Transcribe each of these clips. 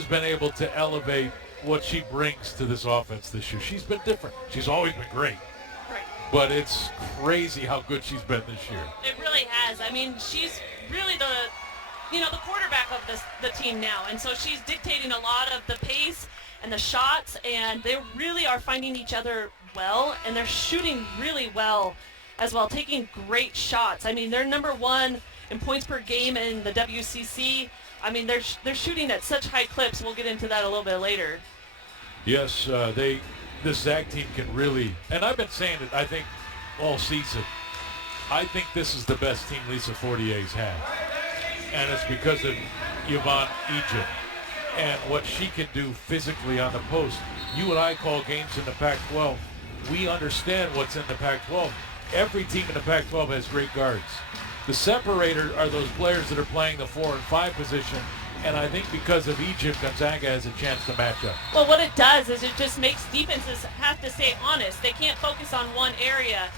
has been able to elevate what she brings to this offense this year. She's been different. She's always been great. Right. But it's crazy how good she's been this year. It really has. I mean, she's really the quarterback of the team now. And so she's dictating a lot of the pace and the shots, and they really are finding each other well, and they're shooting really well as well, taking great shots. I mean, they're number one in points per game in the WCC. I mean, they're shooting at such high clips. We'll get into that a little bit later. Yes, this Zag team can really, and I've been saying it, I think, all season. I think this is the best team Lisa Fortier's had. And it's because of Yvonne Egypt and what she can do physically on the post. You and I call games in the Pac-12. We understand what's in the Pac-12. Every team in the Pac-12 has great guards. The separator are those players that are playing the 4 and 5 position, and I think because of Egypt, Gonzaga has a chance to match up. Well, what it does is it just makes defenses have to stay honest. They can't focus on one area.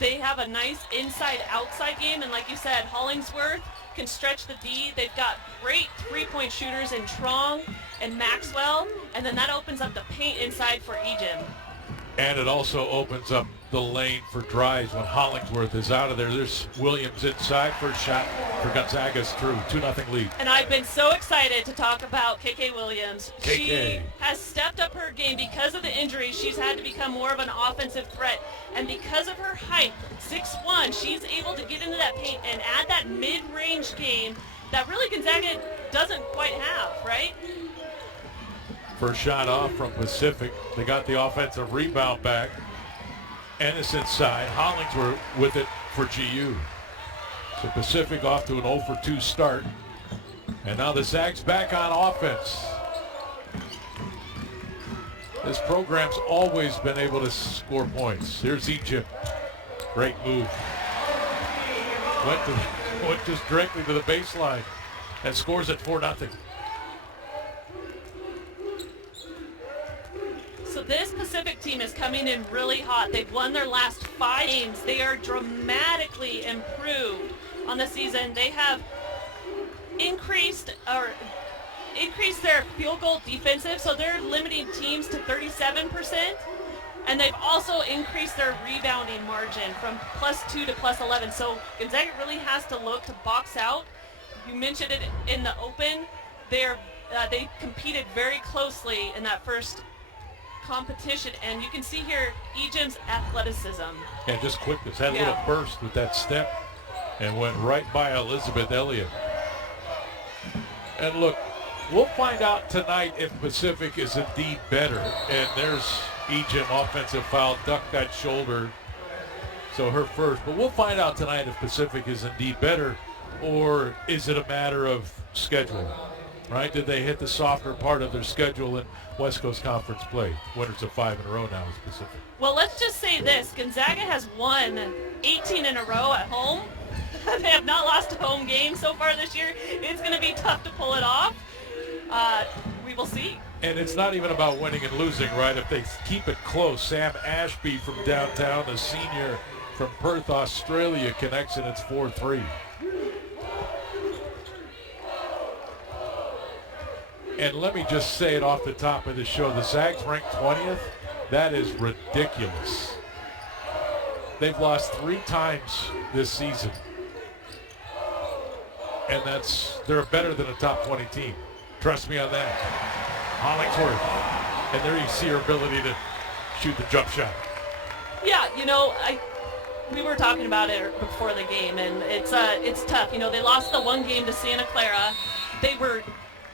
They have a nice inside-outside game, and like you said, Hollingsworth can stretch the D. They've got great three-point shooters in Trong and Maxwell, and then that opens up the paint inside for Egypt. And it also opens up the lane for drives when Hollingsworth is out of there. There's Williams inside. First shot for Gonzaga's through. 2-0 lead. And I've been so excited to talk about KK Williams. KK. She has stepped up her game because of the injuries. She's had to become more of an offensive threat. And because of her height, 6'1", she's able to get into that paint and add that mid-range game that really Gonzaga doesn't quite have, right? First shot off from Pacific. They got the offensive rebound back. Ennis inside. Hollingsworth with it for GU. So Pacific off to an 0 for 2 start. And now the Zags back on offense. This program's always been able to score points. Here's Egypt. Great move. Went just directly to the baseline and scores at 4-0. So this Pacific team is coming in really hot. They've won their last 5 games. They are dramatically improved on the season. They have increased their field goal defensive, so they're limiting teams to 37%. And they've also increased their rebounding margin from +2 to +11. So Gonzaga really has to look to box out. You mentioned it in the open. They competed very closely in that first competition, and you can see here Egypt's athleticism. And just quickness, had a little burst with that step and went right by Elizabeth Elliott. And look, we'll find out tonight if Pacific is indeed better. And there's Egypt offensive foul, ducked that shoulder, so her first. But we'll find out tonight if Pacific is indeed better, or is it a matter of schedule, right? Did they hit the softer part of their schedule in West Coast Conference play? Winners of 5 in a row now is Pacific. Well, let's just say this. Gonzaga has won 18 in a row at home. They have not lost a home game so far this year. It's going to be tough to pull it off. We will see. And it's not even about winning and losing, right? If they keep it close, Sam Ashby from downtown, the senior from Perth, Australia, connects, and it's 4-3. And let me just say it off the top of the show. The Zags ranked 20th. That is ridiculous. They've lost 3 times this season. And they're better than a top 20 team. Trust me on that. Hollingsworth. And there you see her ability to shoot the jump shot. Yeah, we were talking about it before the game, and it's tough. They lost the one game to Santa Clara. They were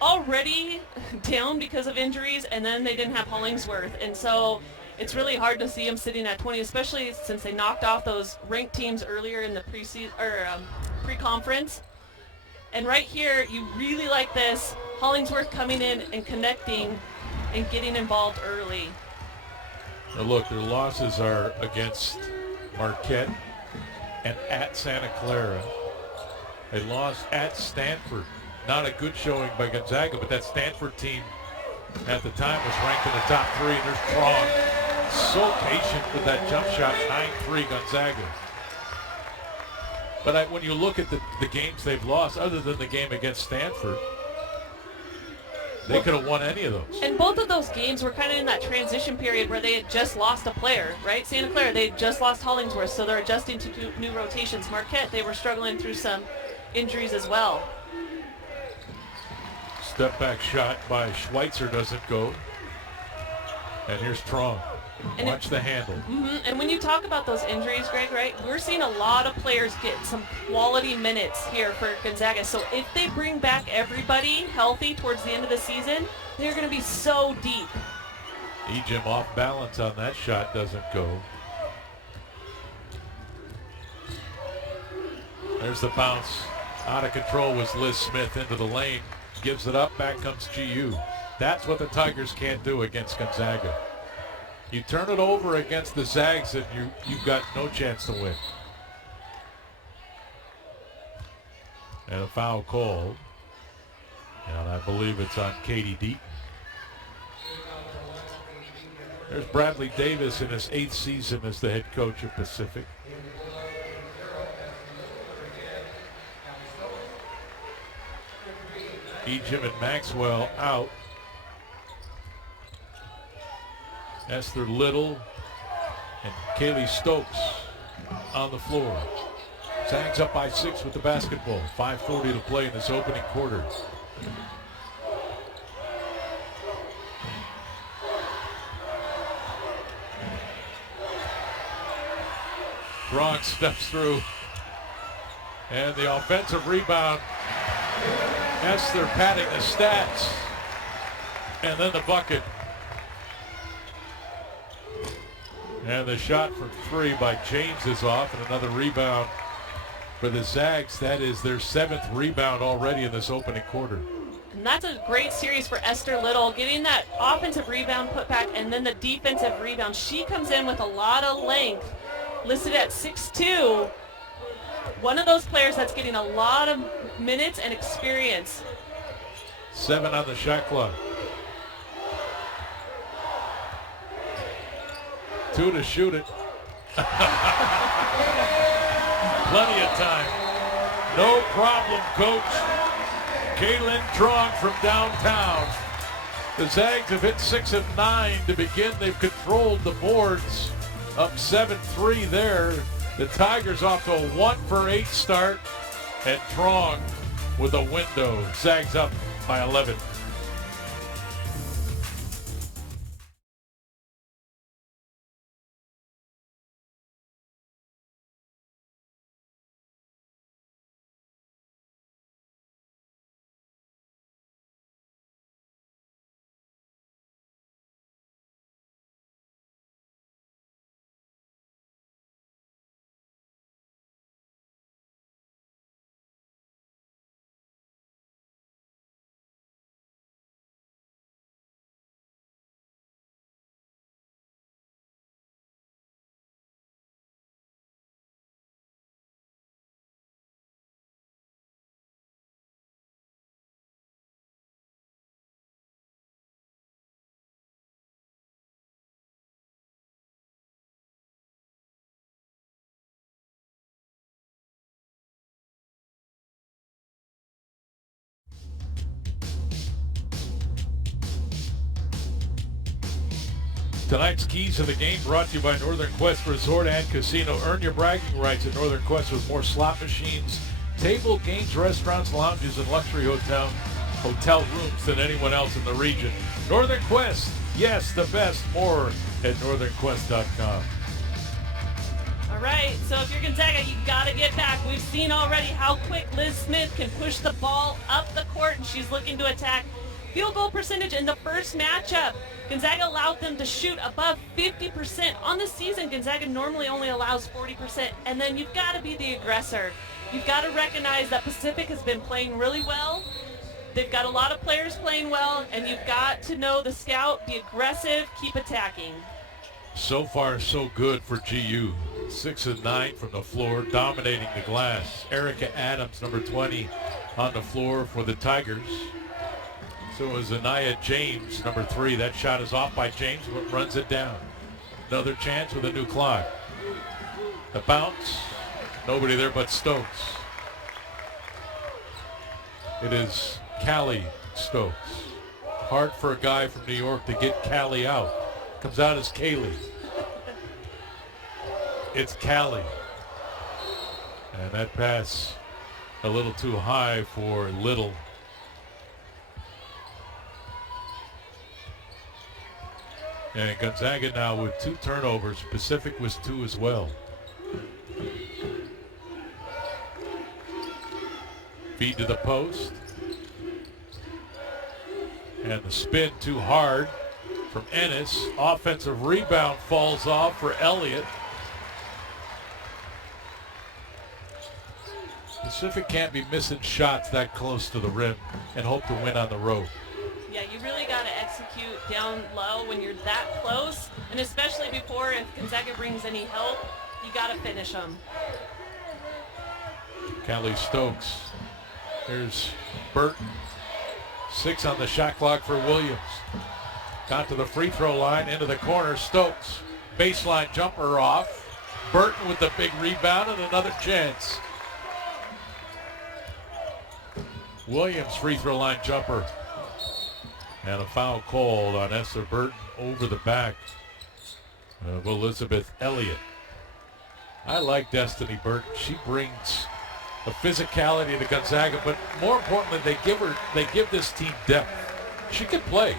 already down because of injuries, and then they didn't have Hollingsworth, and so it's really hard to see them sitting at 20, especially since they knocked off those ranked teams earlier in the pre-conference. And right here, you really like this Hollingsworth coming in and connecting and getting involved early. Now look, their losses are against Marquette and at Santa Clara. They lost at Stanford. Not a good showing by Gonzaga, but that Stanford team at the time was ranked in the top 3, and there's Trong. So patient with that jump shot, 9-3 Gonzaga. But when you look at the games they've lost, other than the game against Stanford, They could have won any of those. And both of those games were kind of in that transition period where they had just lost a player, right? Santa Clara, they had just lost Hollingsworth, so they're adjusting to new rotations. Marquette, they were struggling through some injuries as well. Step back shot by Schweitzer doesn't go. And here's Trong. Watch the handle. And when you talk about those injuries, Greg, right, we're seeing a lot of players get some quality minutes here for Gonzaga. So if they bring back everybody healthy towards the end of the season, they're going to be so deep. Ejim off balance on that shot, doesn't go. There's the bounce. Out of control was Liz Smith into the lane. Gives it up, back comes GU. That's what the Tigers can't do against Gonzaga. You turn it over against the Zags and you've got no chance to win. And a foul called. And I believe it's on Katie Deaton. There's Bradley Davis in his 8th season as the head coach of Pacific. Ejim and Maxwell out. Esther Little and Kaylee Stokes on the floor. Zags up by 6 with the basketball. 5:40 to play in this opening quarter. Strong steps through. And the offensive rebound. Esther padding the stats. And then the bucket. And the shot from 3 by James is off, and another rebound for the Zags. That is their 7th rebound already in this opening quarter. And that's a great series for Esther Little, getting that offensive rebound put back and then the defensive rebound. She comes in with a lot of length, listed at 6'2". One of those players that's getting a lot of minutes and experience. 7 on the shot clock. 2 to shoot it. Plenty of time. No problem, coach. Kaylin Trong from downtown. The Zags have hit 6 of 9 to begin. They've controlled the boards. Up 7-3 there. The Tigers off to a 1-for-8 start. And Trong with a window. Zags up by 11. Tonight's keys to the game brought to you by Northern Quest Resort and Casino. Earn your bragging rights at Northern Quest with more slot machines, table games, restaurants, lounges, and luxury hotel rooms than anyone else in the region. Northern Quest, yes, the best. More at northernquest.com. All right, so if you're Gonzaga, you got to get back. We've seen already how quick Liz Smith can push the ball up the court, and she's looking to attack. Field goal percentage in the first matchup. Gonzaga allowed them to shoot above 50%. On the season, Gonzaga normally only allows 40%. And then you've got to be the aggressor. You've got to recognize that Pacific has been playing really well. They've got a lot of players playing well, and you've got to know the scout, be aggressive, keep attacking. So far, so good for GU. 6 of 9 from the floor, dominating the glass. Erica Adams, number 20, on the floor for the Tigers. So is Anaya James, number 3. That shot is off by James, but runs it down. Another chance with a new clock. The bounce. Nobody there but Stokes. It is Callie Stokes. Hard for a guy from New York to get Callie out. Comes out as Kaylee. It's Callie. And that pass a little too high for Little. And Gonzaga now with 2 turnovers. Pacific was 2 as well. Feed to the post. And the spin too hard from Ennis. Offensive rebound falls off for Elliott. Pacific can't be missing shots that close to the rim and hope to win on the road. Yeah, you really got to execute down low when you're that close, and especially before, if Gonzaga brings any help, you got to finish them. Callie Stokes. Here's Burton. 6 on the shot clock for Williams. Got to the free throw line, into the corner. Stokes, baseline jumper off. Burton with the big rebound and another chance. Williams free throw line jumper. And a foul called on Esther Burton over the back of Elizabeth Elliott. I like Destiny Burton. She brings a physicality to Gonzaga, but more importantly, they give this team depth. She can play.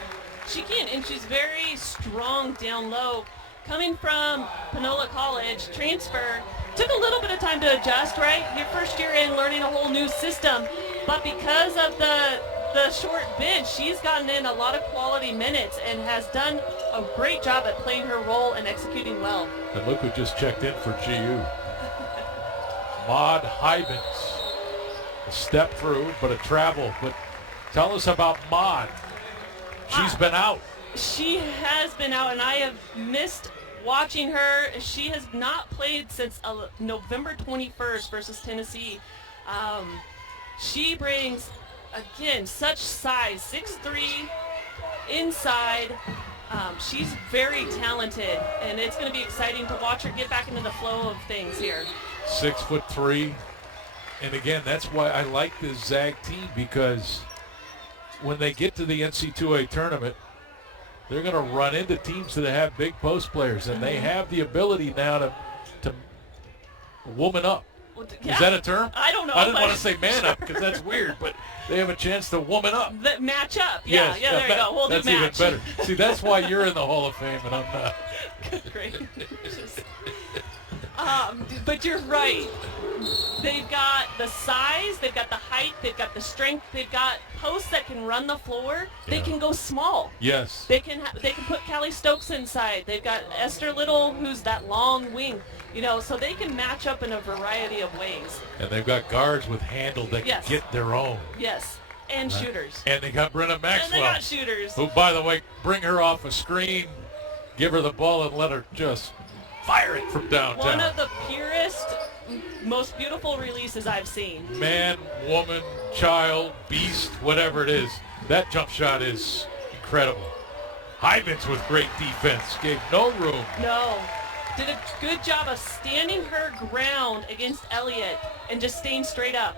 She can, and she's very strong down low. Coming from Panola College, transfer, took a little bit of time to adjust, right? Your first year in, learning a whole new system, but because of the short bench, she's gotten in a lot of quality minutes and has done a great job at playing her role and executing well. And look who just checked in for GU. Maud Hybens. A step through, but a travel. But tell us about Maud. She's been out. She has been out, and I have missed watching her. She has not played since November 21st versus Tennessee. She brings, again, such size, 6'3", inside. She's very talented, and it's going to be exciting to watch her get back into the flow of things here. 6'3", and again, that's why I like this Zag team, because when they get to the NC2A tournament, they're going to run into teams that have big post players, and they have the ability now to woman up. Yeah. Is that a term? I don't know. I didn't want to say man up because that's weird, but they have a chance to woman up. The match up. Yeah, yes, yeah, there you go. We'll do match. That's even better. See, that's why you're in the Hall of Fame and I'm not. Good gracious. But you're right. They've got the size, they've got the height, they've got the strength, they've got posts that can run the floor. They can go small. Yes. They can put Callie Stokes inside. They've got Esther Little, who's that long wing. So they can match up in a variety of ways. And they've got guards with handle that can get their own. Yes, and shooters. And they got Brenna Maxwell. And they got shooters. Who, by the way, bring her off a screen, give her the ball, and let her just fire it from downtown. One of the purest, most beautiful releases I've seen. Man, woman, child, beast, whatever it is, that jump shot is incredible. Hybens with great defense, gave no room. No. Did a good job of standing her ground against Elliott and just staying straight up.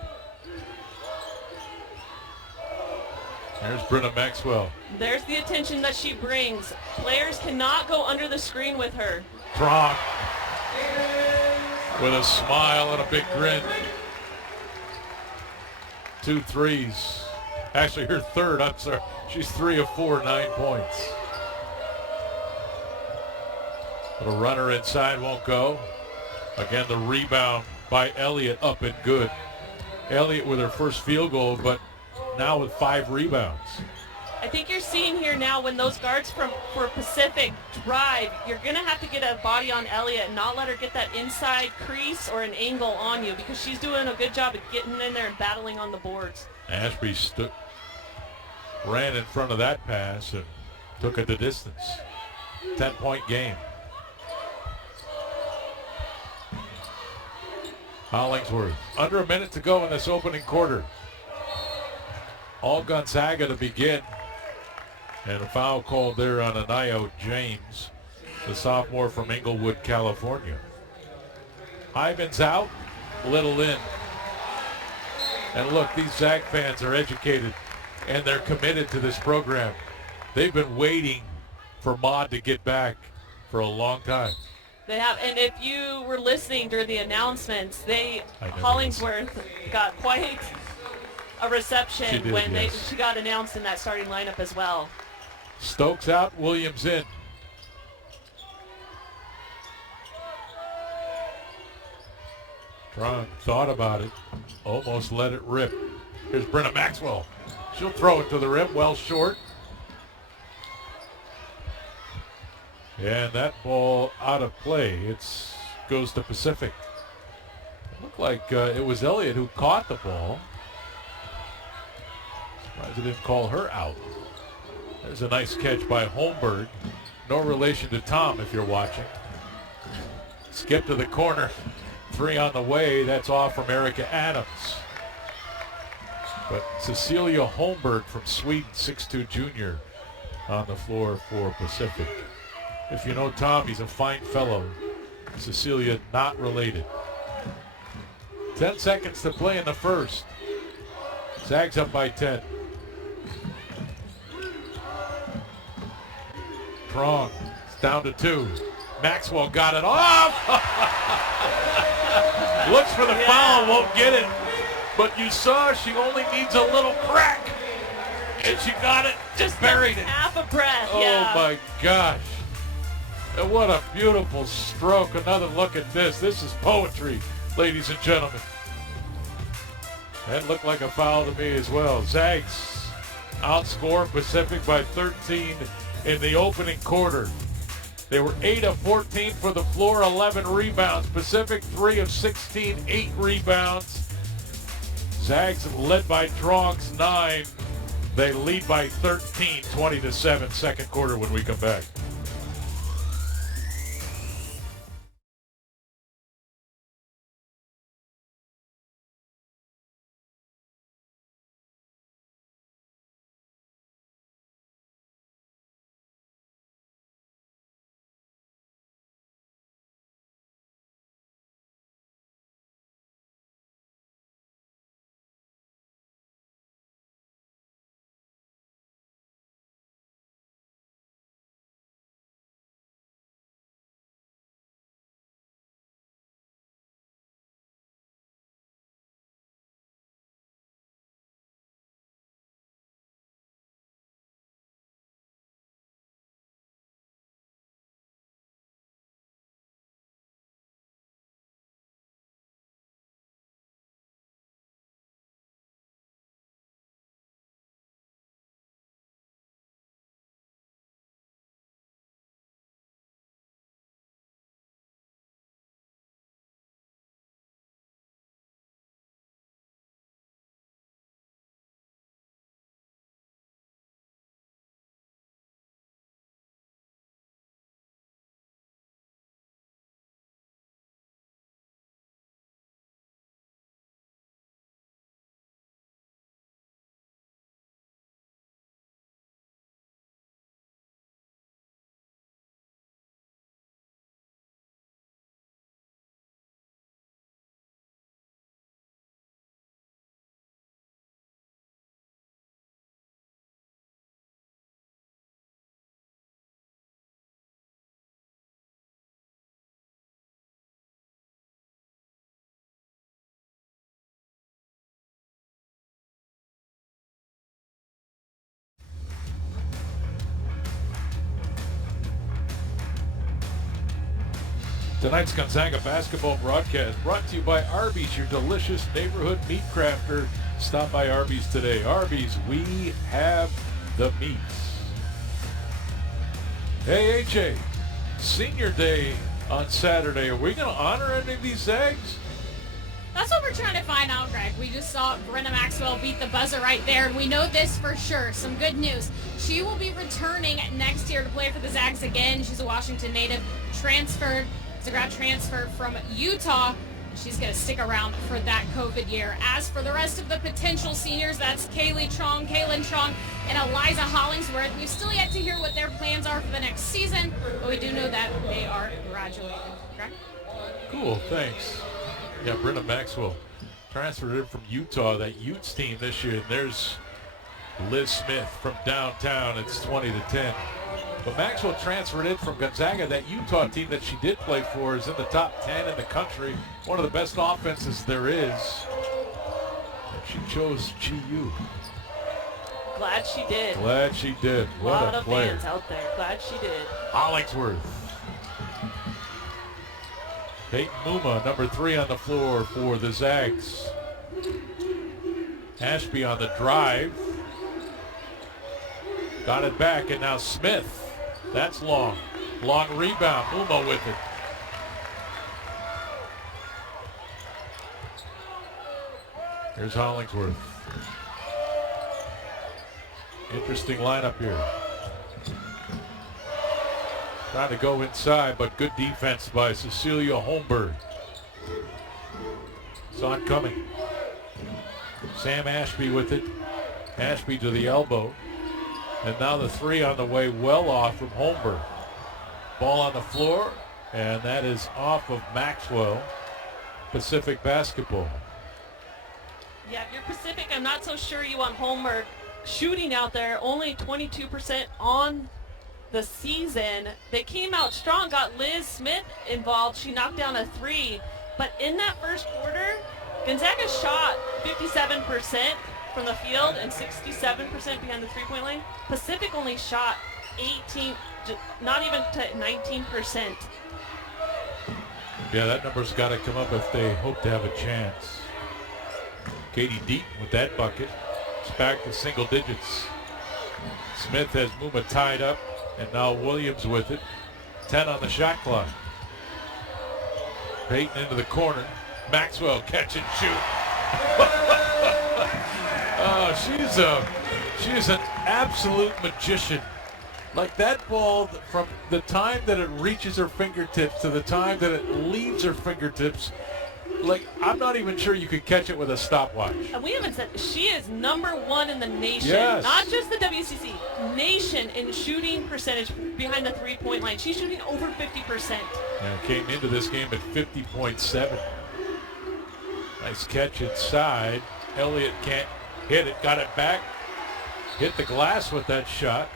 There's Brenna Maxwell. There's the attention that she brings. Players cannot go under the screen with her. Kronk with a smile and a big grin. 2 threes. Actually, her third, I'm sorry. She's 3 of 4, 9 points. But a runner inside won't go. Again, the rebound by Elliott up and good. Elliott with her first field goal, but now with 5 rebounds. I think you're seeing here now when those guards for Pacific drive, you're going to have to get a body on Elliott and not let her get that inside crease or an angle on you, because she's doing a good job of getting in there and battling on the boards. Ashby ran in front of that pass and took it the distance. 10-point game. Hollingsworth, under a minute to go in this opening quarter. All Gonzaga to begin. And a foul called there on Anayo James, the sophomore from Inglewood, California. Hyman's out, Little in. And look, these Zag fans are educated and they're committed to this program. They've been waiting for Maud to get back for a long time. They have, and if you were listening during the announcements, Hollingsworth got quite a reception she got announced in that starting lineup as well. Stokes out, Williams in. Strong thought about it, almost let it rip. Here's Brenna Maxwell. She'll throw it to the rim, well short. And that ball out of play. It goes to Pacific. It looked like it was Elliott who caught the ball. Surprised they didn't call her out. There's a nice catch by Holmberg. No relation to Tom if you're watching. Skip to the corner. 3 on the way. That's off from Erica Adams. But Cecilia Holmberg from Sweden, 6'2" junior, on the floor for Pacific. If you know Tom, he's a fine fellow. Cecilia, not related. 10 seconds to play in the first. Zags up by 10. Prong, it's down to 2. Maxwell got it off. Looks for the foul, won't get it. But you saw she only needs a little crack. And she got it, just buried it. Half a breath, Oh my gosh. And what a beautiful stroke. Another look at this. This is poetry, ladies and gentlemen. That looked like a foul to me as well. Zags outscore Pacific by 13 in the opening quarter. They were 8 of 14 for the floor, 11 rebounds. Pacific 3 of 16, 8 rebounds. Zags led by Tronks 9. They lead by 13, 20-7, second quarter when we come back. Tonight's Gonzaga basketball broadcast brought to you by Arby's, your delicious neighborhood meat crafter. Stop by Arby's today. Arby's, we have the meats. Hey, AJ, senior day on Saturday. Are we going to honor any of these Zags? That's what we're trying to find out, Greg. We just saw Brenna Maxwell beat the buzzer right there, and we know this for sure. Some good news. She will be returning next year to play for the Zags again. She's a Washington native, transferred. It's a grad transfer from Utah. She's going to stick around for that COVID year. As for the rest of the potential seniors, that's Kaylin Chong, and Eliza Hollingsworth. We've still yet to hear what their plans are for the next season, but we do know that they are graduating. Greg? Cool, thanks. Yeah, Brenna Maxwell transferred in from Utah, that Utes team this year. And there's Liz Smith from downtown. It's 20-10. But Maxwell transferred in from Gonzaga. That Utah team that she did play for is in the top 10 in the country. One of the best offenses there is. And she chose GU. Glad she did. Glad she did. A What lot a of player. fans out there. Glad she did. Hollingsworth. Peyton Muma, number 3 on the floor for the Zags. Ashby on the drive. Got it back, and now Smith. That's long. Long rebound. Muma with it. Here's Hollingsworth. Interesting lineup here. Trying to go inside, but good defense by Cecilia Holmberg. It's oncoming. Sam Ashby with it. Ashby to the elbow. And now the 3 on the way, well off from Holmberg. Ball on the floor, and that is off of Maxwell. Pacific basketball. Yeah, if you're Pacific, I'm not so sure you want Holmberg shooting out there. Only 22% on the season. They came out strong, got Liz Smith involved. She knocked down a 3. But in that first quarter, Gonzaga shot 57% from the field and 67% behind the three-point line. Pacific only shot 18, not even to 19%. Yeah, that number's got to come up if they hope to have a chance. Katie Deaton with that bucket. It's back to single digits. Smith has Muma tied up, and now Williams with it. 10 on the shot clock. Peyton into the corner. Maxwell catch and shoot. She's an absolute magician. Like that ball, from the time that it reaches her fingertips to the time that it leaves her fingertips, like I'm not even sure you could catch it with a stopwatch. And we haven't said she is number 1 in the nation, yes. Not just the WCC, nation in shooting percentage behind the three-point line. She's shooting over 50%. And came into this game at 50.7. Nice catch inside. Elliott can't hit it. Got it back. Hit the glass with that shot.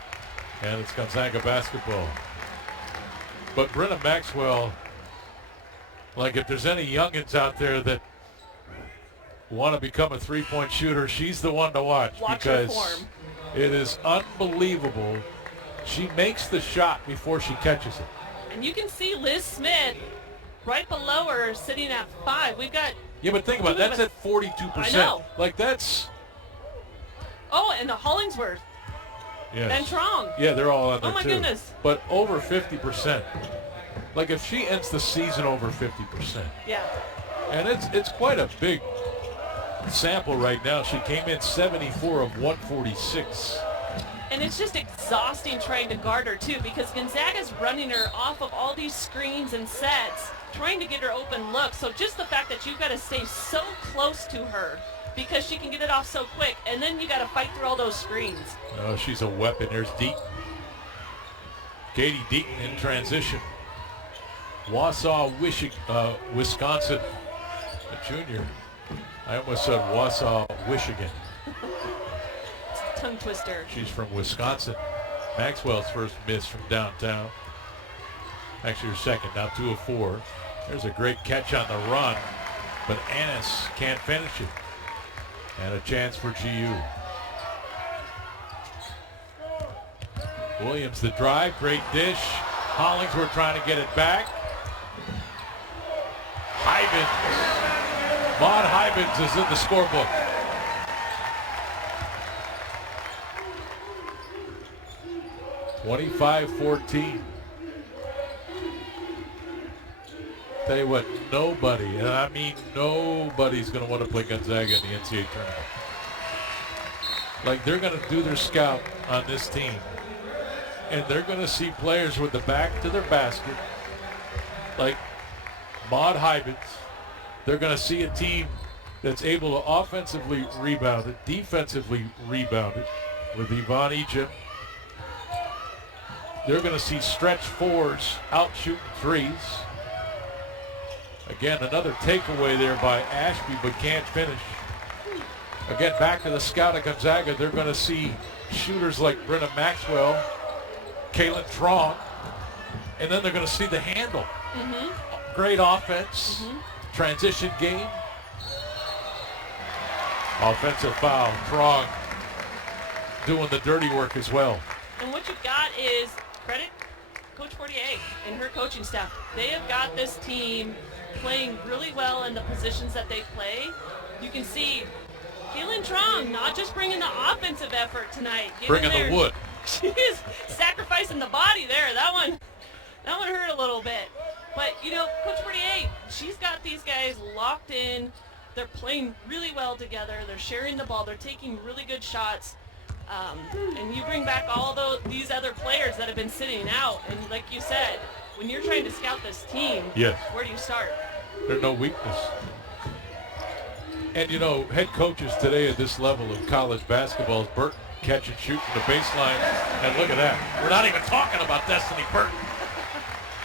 And it's Gonzaga basketball. But Brenna Maxwell, like if there's any youngins out there that want to become a three-point shooter, she's the one to watch her because form. It is unbelievable. She makes the shot before she catches it. And you can see Liz Smith right below her sitting at 5. We've got... Yeah, but think about it. That's at 42%. I know. Like that's... Oh, and the Hollingsworth. Yes. And Trong. Yeah, they're all on there Oh my too. goodness. But over 50%. Like if she ends the season over 50%. Yeah. And it's quite a big sample right now. She came in 74 of 146. And it's just exhausting trying to guard her too, because Gonzaga's running her off of all these screens and sets, trying to get her open look. So just the fact that you've got to stay so close to her because she can get it off so quick, and then you got to fight through all those screens. Oh, she's a weapon. There's Deaton. Katie Deaton in transition. Wausau, Wisconsin, a junior. I almost said Wausau, Michigan. Tongue twister. She's from Wisconsin. Maxwell's first miss from downtown. Actually her second, now 2 of 4. There's a great catch on the run, but Annis can't finish it. And a chance for GU. Williams the drive, great dish. Hollingsworth trying to get it back. Hybens. Maud Hybens is in the scorebook. (25-14). Tell you what, nobody, and I mean nobody's going to want to play Gonzaga in the NCAA tournament. Like they're going to do their scout on this team, and they're going to see players with the back to their basket, like Maud Hybens. They're going to see a team that's able to offensively rebound it, defensively rebound it with Yvonne Ejim. They're going to see stretch fours out shooting threes. Again, another takeaway there by Ashby, but can't finish. Again, back to the scout of Gonzaga. They're going to see shooters like Brenna Maxwell, Kaylin Trong, and then they're going to see the handle. Great offense, transition game. Offensive foul. Trong doing the dirty work as well. And what you've got is credit Coach Fortier and her coaching staff. They have got this team playing really well in the positions that they play. You can see Kaylin Trong not just bringing the offensive effort tonight. Bringing the wood. She's sacrificing the body there. That one hurt a little bit. But, you know, Coach Fortier, she's got these guys locked in. They're playing really well together. They're sharing the ball. They're taking really good shots. And you bring back all these other players that have been sitting out. And like you said, when you're trying to scout this team, where do you start? There's no weakness. And, you know, head coaches today at this level of college basketball is Burton catch and shoot from the baseline. And look at that. We're not even talking about Destiny Burton.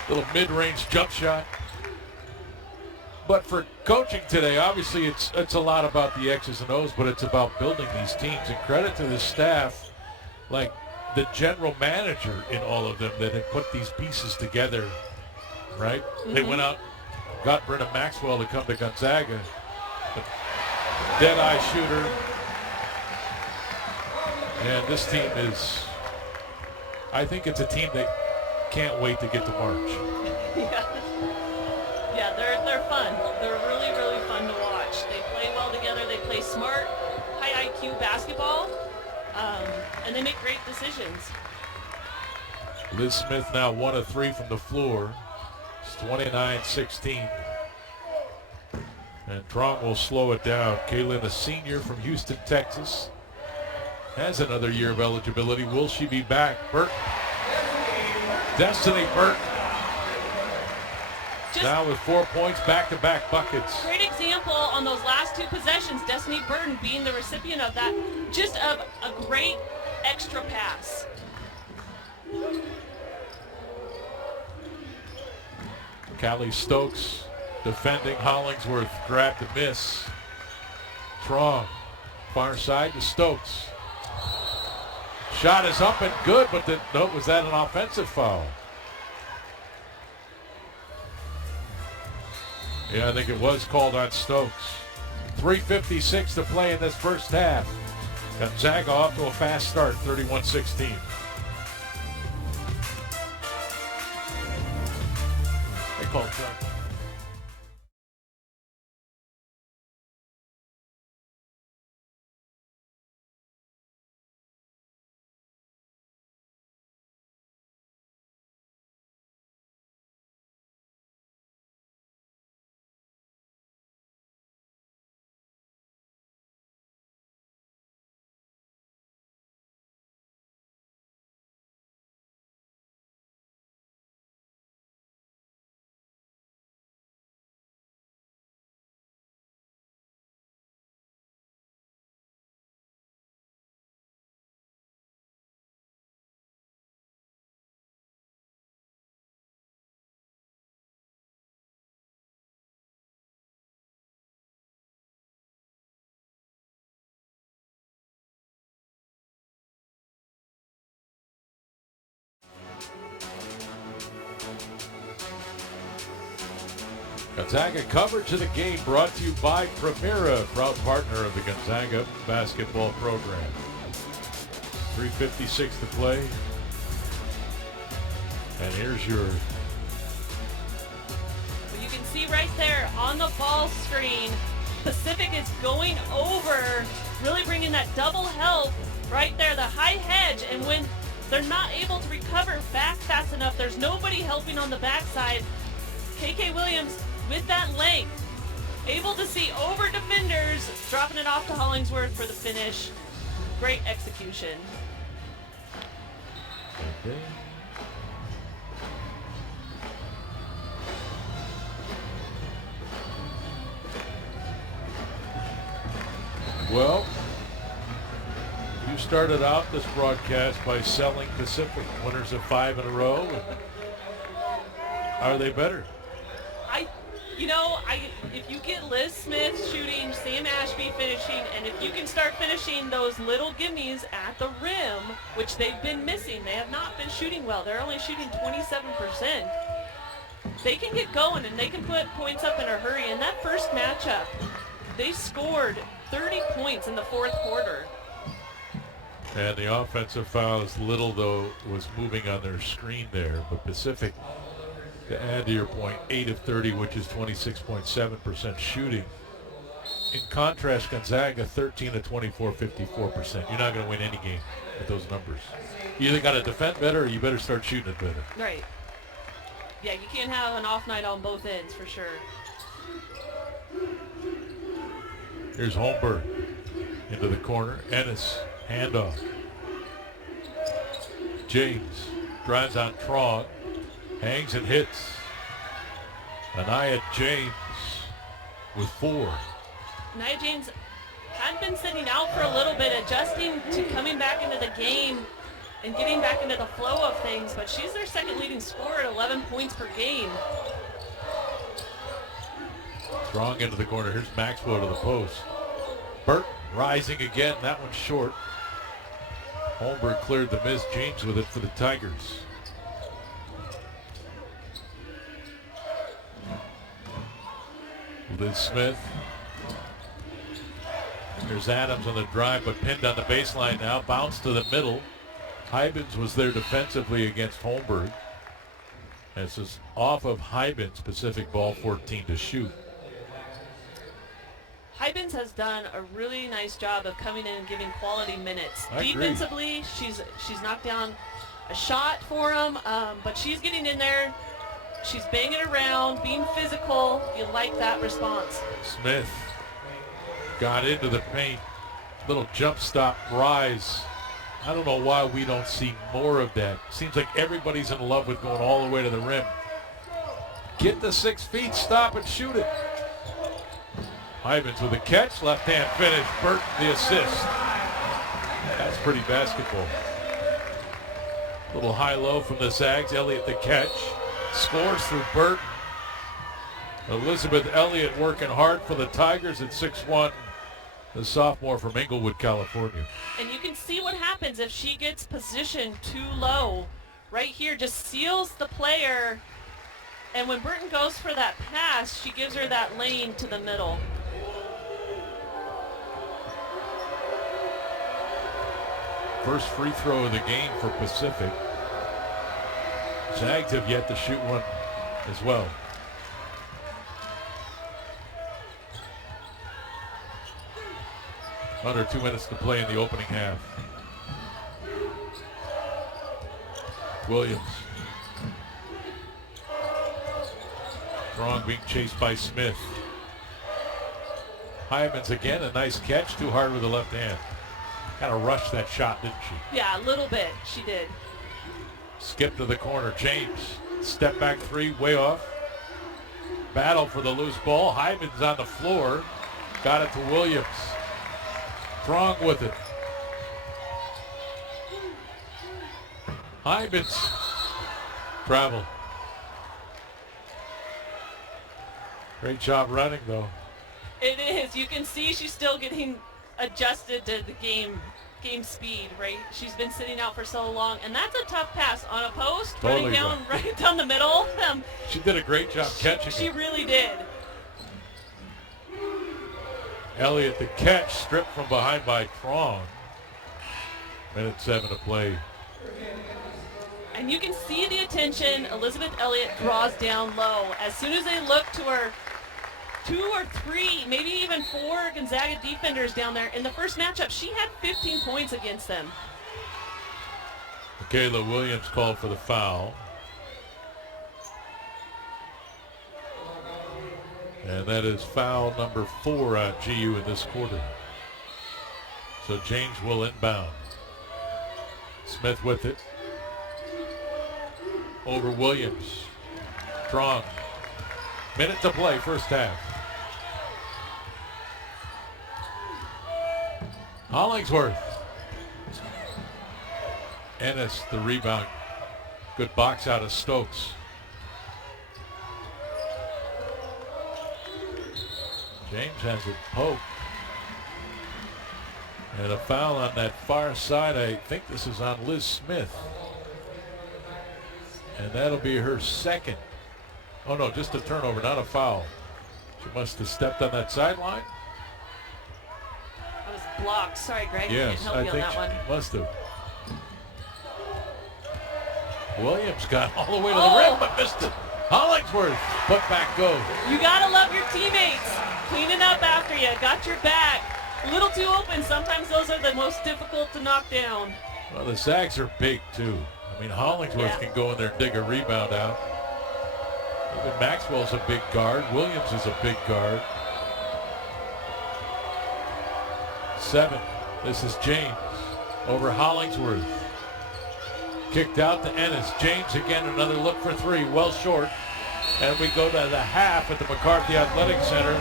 Little mid-range jump shot. But for coaching today, obviously it's a lot about the X's and O's, but it's about building these teams. And credit to the staff, like the general manager in all of them that have put these pieces together, right? They went out, got Brenna Maxwell to come to Gonzaga. Dead-eye shooter. And this team is, I think it's a team that can't wait to get to March. Yeah, they're fun. They're really, really fun to watch. They play well together. They play smart, high IQ basketball, and they make great decisions. Liz Smith now 1 of 3 from the floor. It's 29-16. And Trong will slow it down. Kaylin, a senior from Houston, Texas, has another year of eligibility. Will she be back? Burton. Destiny Burton. Now with 4 points, back-to-back buckets. Great example on those last 2 possessions, Destiny Burton being the recipient of that, just of a great extra pass. Callie Stokes defending. Hollingsworth grabbed the miss. Trong, far side to Stokes. Shot is up and good, but was that an offensive foul? Yeah, I think it was called on Stokes. 3:56 to play in this first half. Gonzaga off to a fast start, 31-16. They called Chuck. Gonzaga coverage of the game brought to you by Primera, proud partner of the Gonzaga basketball program. 3:56 to play. And here's your... Well, you can see right there on the ball screen, Pacific is going over, really bringing that double help right there, the high hedge. And when they're not able to recover back fast enough, there's nobody helping on the backside. KK Williams with that length, able to see over defenders, dropping it off to Hollingsworth for the finish. Great execution. Okay. Well, you started out this broadcast by selling Pacific, winners of 5 in a row. Are they better? You know, if you get Liz Smith shooting, Sam Ashby finishing, and if you can start finishing those little gimmies at the rim, which they've been missing, they have not been shooting well. They're only shooting 27%. They can get going and they can put points up in a hurry. In that first matchup, they scored 30 points in the fourth quarter. And the offensive fouls, Little, though, was moving on their screen there. But Pacific, to add to your point, 8 of 30, which is 26.7% shooting. In contrast, Gonzaga, 13 of 24, 54%. You're not going to win any game with those numbers. You either got to defend better or you better start shooting it better. Right. Yeah, you can't have an off night on both ends, for sure. Here's Holmberg into the corner. Ennis, handoff. James drives on Trong. Hangs and hits. Anaya James with 4. Nia James had been sitting out for a little bit, adjusting to coming back into the game and getting back into the flow of things, but she's their second leading scorer at 11 points per game. Strong into the corner. Here's Maxwell to the post. Burton rising again. That one's short. Holmberg cleared the miss. James with it for the Tigers. Liz Smith. There's Adams on the drive, but pinned on the baseline now. Bounce to the middle. Hybens was there defensively against Holmberg. This is off of Hybens. Pacific ball 14 to shoot. Hybens has done a really nice job of coming in and giving quality minutes. I agree. Defensively, she's knocked down a shot for him, but she's getting in there. She's banging around, being physical. You like that response. Smith got into the paint. Little jump stop rise. I don't know why we don't see more of that. Seems like everybody's in love with going all the way to the rim. Get the 6 feet, stop and shoot it. Hybens with a catch, left hand finish. Burton the assist. That's pretty basketball. Little high-low from the Zags. Elliott the catch. Scores through Burton. Elizabeth Elliott working hard for the Tigers at 6'1", the sophomore from Inglewood, California. And you can see what happens if she gets positioned too low. Right here, just seals the player. And when Burton goes for that pass, she gives her that lane to the middle. First free throw of the game for Pacific. Zags have yet to shoot one as well. Under 2 minutes to play in the opening half. Williams. Strong being chased by Smith. Hyman's again, a nice catch. Too hard with the left hand. Kind of rushed that shot, didn't she? Yeah, a little bit. She did. Skip to the corner. James. Step back 3, way off. Battle for the loose ball. Hyman's on the floor. Got it to Williams. Strong with it. Hyman's travel. Great job running, though. It is. You can see she's still getting adjusted to the game speed, right? She's been sitting out for so long, and that's a tough pass on a post, Totally running down right down the middle. She did a great job catching She it. really did. Elliott the catch, stripped from behind by Trong. Minute 7 to play. And you can see the attention Elizabeth Elliott draws down low. As soon as they look to her 2 or 3, maybe even 4 Gonzaga defenders down there. In the first matchup, she had 15 points against them. Michaela Williams called for the foul. And that is foul number 4 on GU in this quarter. So James will inbound. Smith with it. Over Williams. Strong. Minute to play, first half. Hollingsworth. Ennis, the rebound. Good box out of Stokes. James has it poked. And a foul on that far side. I think this is on Liz Smith. And that'll be her second. Oh no, just a turnover, not a foul. She must have stepped on that sideline. That was blocked. Sorry, Greg. Yes, Can't help I you on think that one. she must have. Williams got all the way to the rim, but missed it. Hollingsworth, put back goes. You gotta love your teammates. Cleaning up after you. Got your back. A little too open. Sometimes those are the most difficult to knock down. Well, the Zags are big too. I mean, Hollingsworth can go in there and dig a rebound out. Even Maxwell's a big guard. Williams is a big guard. 7. This is James over Hollingsworth. Kicked out to Ennis. James again, another look for 3. Well short. And we go to the half at the McCarthy Athletic Center.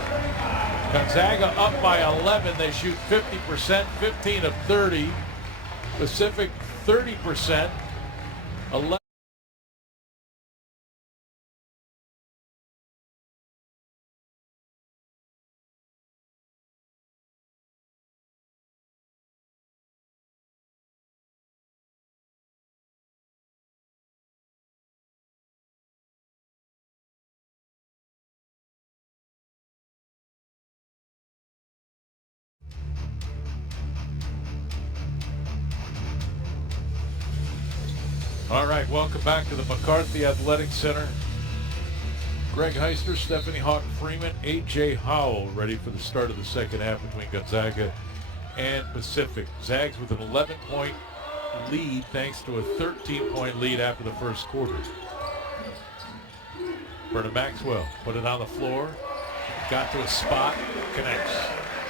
Gonzaga up by 11. They shoot 50%, 15 of 30. Pacific 30%. 11. All right, welcome back to the McCarthy Athletic Center. Greg Heister, Stephanie Hawk-Freeman, A.J. Howell ready for the start of the second half between Gonzaga and Pacific. Zags with an 11-point lead thanks to a 13-point lead after the first quarter. Berta Maxwell put it on the floor, got to a spot, connects.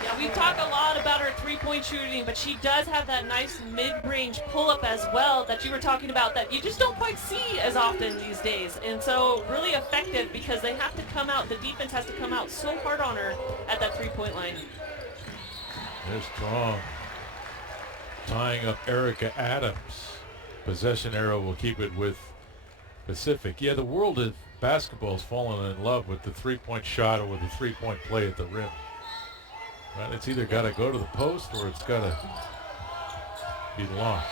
Yeah, we talk a lot about her three-point shooting, but she does have that nice mid-range pull-up as well that you were talking about that you just don't quite see as often these days. And so really effective because they have to come out, the defense has to come out so hard on her at that three-point line. They're strong. Tying up Erica Adams. Possession arrow will keep it with Pacific. Yeah, the world of basketball has fallen in love with the three-point shot or with the three-point play at the rim. Right? It's either got to go to the post or it's got to be launched.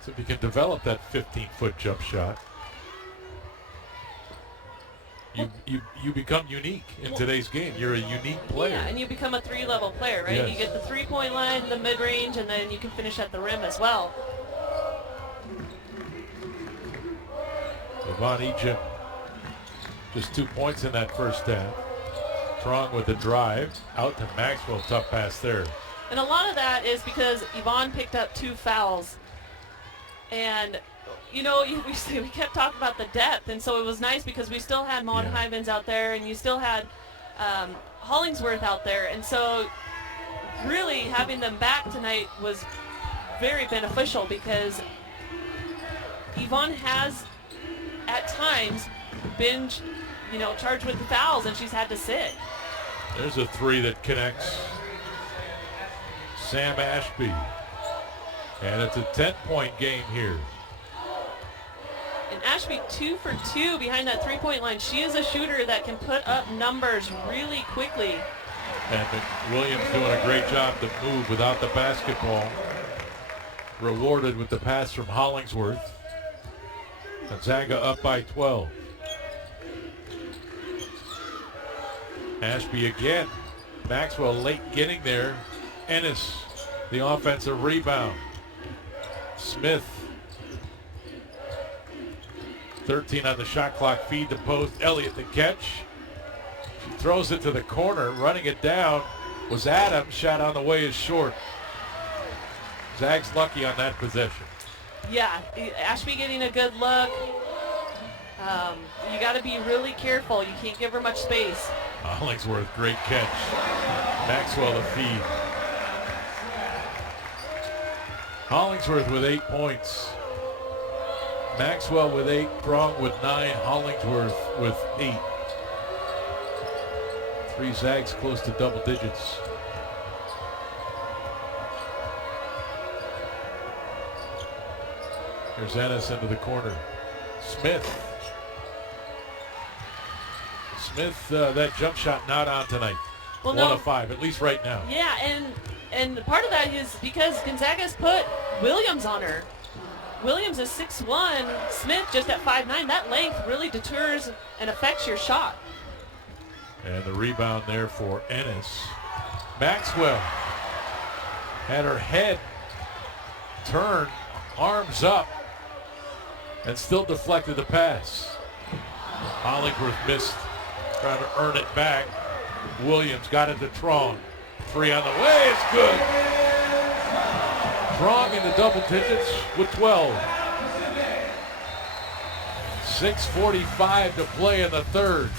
So if you can develop that 15-foot jump shot, you become unique in today's game. You're a unique player. Yeah, and you become a three-level player, right? Yes. You get the three-point line, the mid-range, and then you can finish at the rim as well. Yvonne Egypt, just 2 points in that first half. Strong with the drive. Out to Maxwell. Tough pass there. And a lot of that is because Yvonne picked up 2 fouls. And, you know, we kept talking about the depth. And so it was nice because we still had Mon Hyvens out there and you still had Hollingsworth out there. And so really having them back tonight was very beneficial because Yvonne has at times been, you know, charged with the fouls and she's had to sit. There's a 3 that connects. Sam Ashby. And it's a 10-point game here. And Ashby 2 for 2 behind that three-point line. She is a shooter that can put up numbers really quickly. And Williams doing a great job to move without the basketball. Rewarded with the pass from Hollingsworth. Gonzaga up by 12. Ashby again. Maxwell late getting there. Ennis, the offensive rebound. Smith. 13 on the shot clock. Feed to post. Elliott the catch. She throws it to the corner. Running it down was Adams. Shot on the way is short. Zags lucky on that possession. Yeah, Ashby getting a good look. You got to be really careful. You can't give her much space. Hollingsworth, great catch. Maxwell the feed. Hollingsworth with 8 points. Maxwell with 8, Prong with 9, Hollingsworth with 8. 3 Zags close to double digits. Here's Ennis into the corner. Smith. Smith, that jump shot not on tonight. Well, 1 of 5, at least right now. Yeah, and part of that is because Gonzaga's put Williams on her. Williams is 6'1", Smith just at 5'9". That length really deters and affects your shot. And the rebound there for Ennis. Maxwell had her head turned, arms up, and still deflected the pass. Hollingsworth missed, trying to earn it back. Williams got it to Trong. 3 on the way, it's good. Trong in the double digits with 12. 6:45 to play in the third.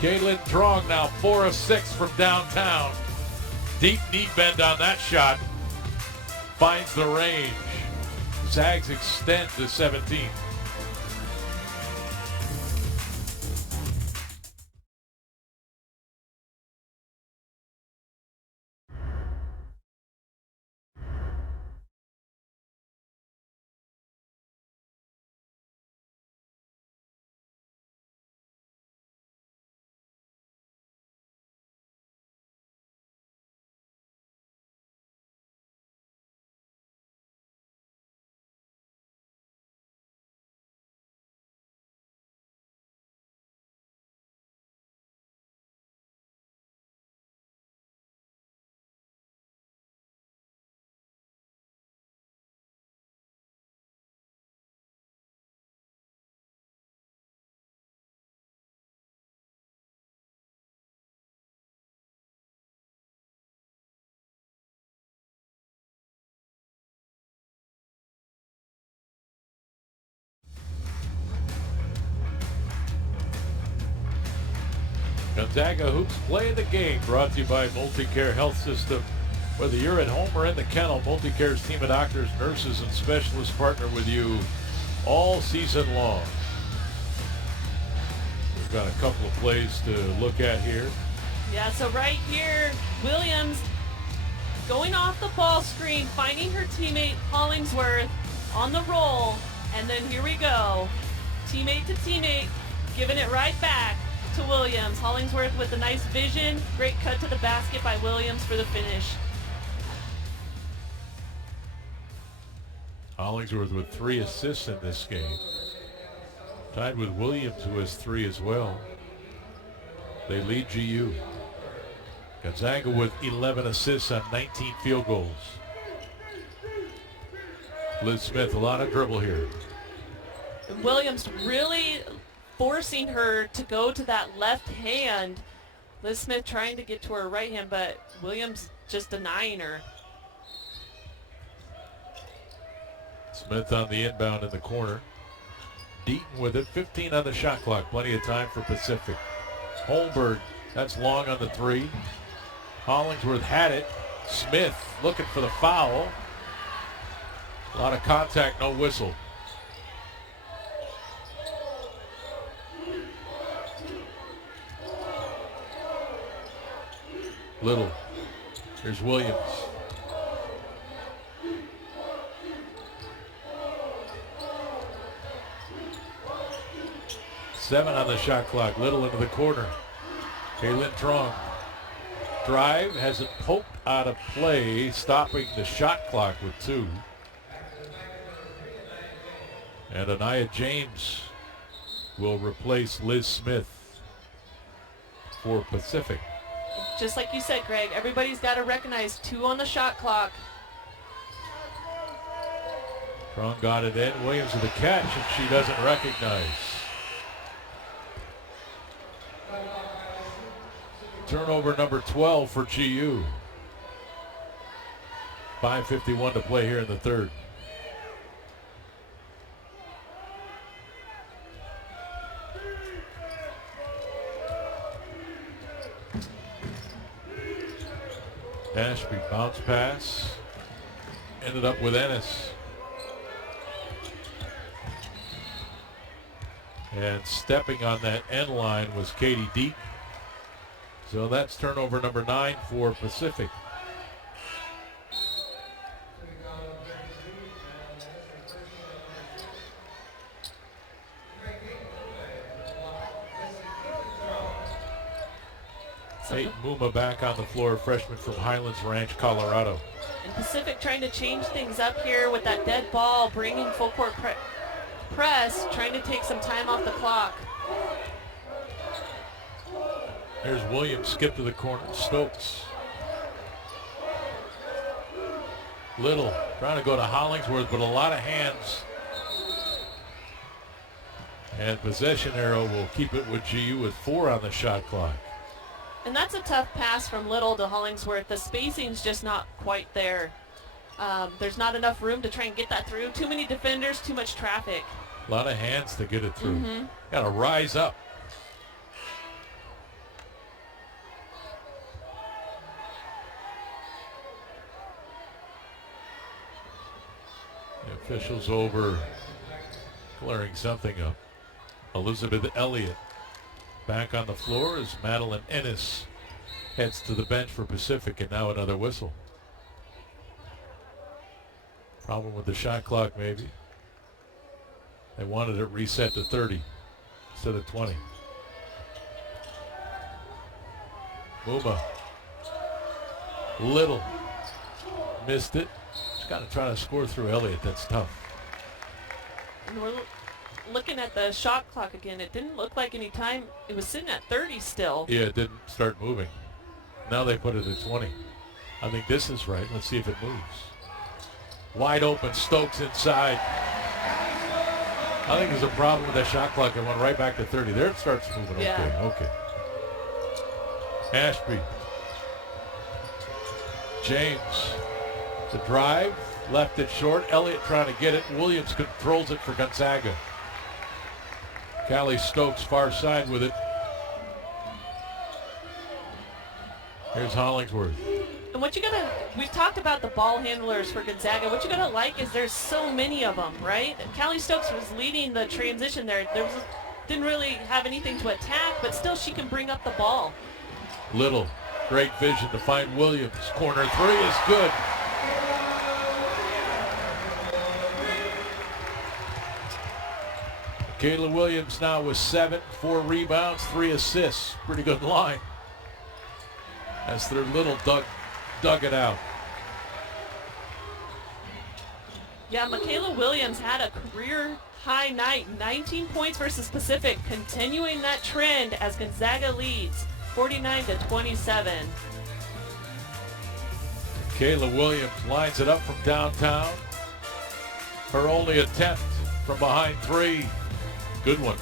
Caitlin Trong now 4 of 6 from downtown. Deep knee bend on that shot. Finds the range. Zags extend to 17. Gonzaga Hoops playing the game, brought to you by Multicare Health System. Whether you're at home or in the kennel, Multicare's team of doctors, nurses, and specialists partner with you all season long. We've got a couple of plays to look at here. Yeah, so right here, Williams going off the ball screen, finding her teammate Hollingsworth on the roll, and then here we go. Teammate to teammate, giving it right back to Williams. Hollingsworth with a nice vision. Great cut to the basket by Williams for the finish. Hollingsworth with 3 assists in this game. Tied with Williams, who has 3 as well. They lead GU. Gonzaga with 11 assists on 19 field goals. Liz Smith, a lot of dribble here. Williams really forcing her to go to that left hand. Liz Smith trying to get to her right hand, but Williams just denying her. Smith on the inbound in the corner. Deaton with it, 15 on the shot clock. Plenty of time for Pacific. Holmberg, that's long on the 3. Hollingsworth had it. Smith looking for the foul. A lot of contact, no whistle. Little. Here's Williams. Seven on the shot clock. Little into the corner. Caitlin Trong. Drive has it poked out of play, stopping the shot clock with 2. And Anaya James will replace Liz Smith for Pacific. Just like you said, Greg, everybody's got to recognize 2 on the shot clock. Strong got it in. Williams with a catch, and she doesn't recognize. Turnover number 12 for GU. 5:51 to play here in the third. Ashby bounce pass. Ended up with Ennis. And stepping on that end line was Katie Deaton. So that's turnover number 9 for Pacific. Peyton Muma back on the floor, freshman from Highlands Ranch, Colorado. And Pacific trying to change things up here with that dead ball, bringing full court press, trying to take some time off the clock. There's Williams, skip to the corner. Stokes. Little trying to go to Hollingsworth, but a lot of hands. And possession arrow will keep it with GU with 4 on the shot clock. And that's a tough pass from Little to Hollingsworth. The spacing's just not quite there. There's not enough room to try and get that through. Too many defenders, too much traffic. A lot of hands to get it through. Got to rise up. The officials over clearing something up. Elizabeth Elliott back on the floor as Madeline Ennis heads to the bench for Pacific, and now another whistle. Problem with the shot clock, maybe. They wanted it reset to 30 instead of 20. Muma. Little. Missed it. Just got to try to score through Elliott. That's tough. And we're looking at the shot clock again. It didn't look like any time. It was sitting at 30 still. Yeah, it didn't start moving. Now they put it at 20. I think this is right. Let's see if it moves. Wide open, Stokes inside. I think there's a problem with that shot clock. It went right back to 30. There it starts moving. Yeah. Okay. Ashby. James. The drive. Left it short. Elliott trying to get it. Williams controls it for Gonzaga. Callie Stokes far side with it. Here's Hollingsworth. And what you gotta, we've talked about the ball handlers for Gonzaga. What you gotta like is there's so many of them, right? Callie Stokes was leading the transition there. Didn't really have anything to attack, but still she can bring up the ball. Little, great vision to find Williams. Corner 3 is good. Kayla Williams now with 7, 4 rebounds, 3 assists. Pretty good line. As their Little dug it out. Yeah, Michaela Williams had a career high night, 19 points versus Pacific, continuing that trend as Gonzaga leads 49-27. Kayla Williams lines it up from downtown. Her only attempt from behind 3. Good one.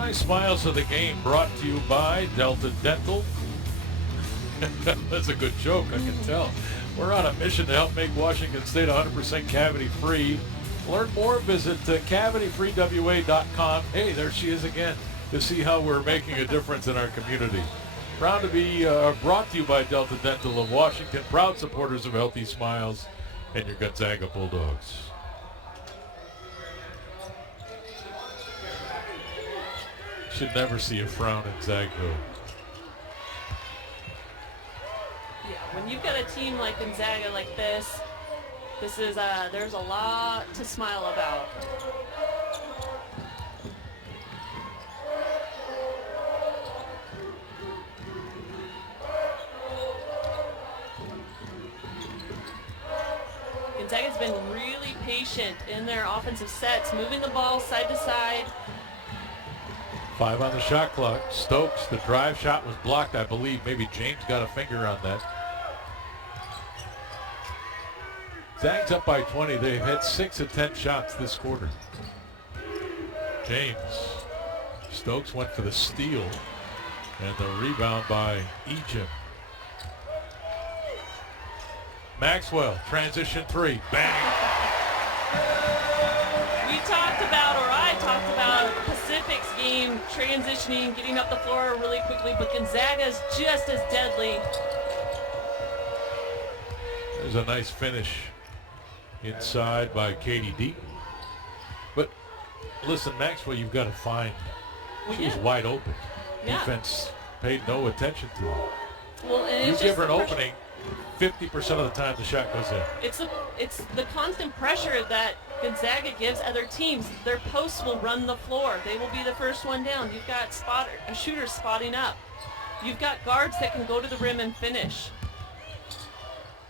Tonight's Smiles of the Game brought to you by Delta Dental. That's a good joke, I can tell. We're on a mission to help make Washington State 100% cavity-free. Learn more, visit cavityfreewa.com. Hey, there she is again, to see how we're making a difference in our community. Proud to be brought to you by Delta Dental of Washington, proud supporters of Healthy Smiles and your Gonzaga Bulldogs. Should never see a frown in Zagville. Yeah, when you've got a team like Gonzaga like this is there's a lot to smile about. Gonzaga's been really patient in their offensive sets, moving the ball side to side. 5 on the shot clock. Stokes, the drive shot was blocked, I believe. Maybe James got a finger on that. Zags up by 20. They've had 6 of 10 shots this quarter. James. Stokes went for the steal. And the rebound by Egypt. Maxwell, transition 3. Bang! We talked about, or I talked about, Pacific's game transitioning, getting up the floor really quickly, but Gonzaga's just as deadly. There's a nice finish inside by Katie Deaton. But listen, Maxwell, you've got to find. She was wide open. Yeah. Defense paid no attention to her. Well, and You it's give just her an the opening, 50% of the time the shot goes in. It's the constant pressure that Gonzaga gives other teams. Their posts will run the floor. They will be the first one down. You've got a shooter spotting up. You've got guards that can go to the rim and finish.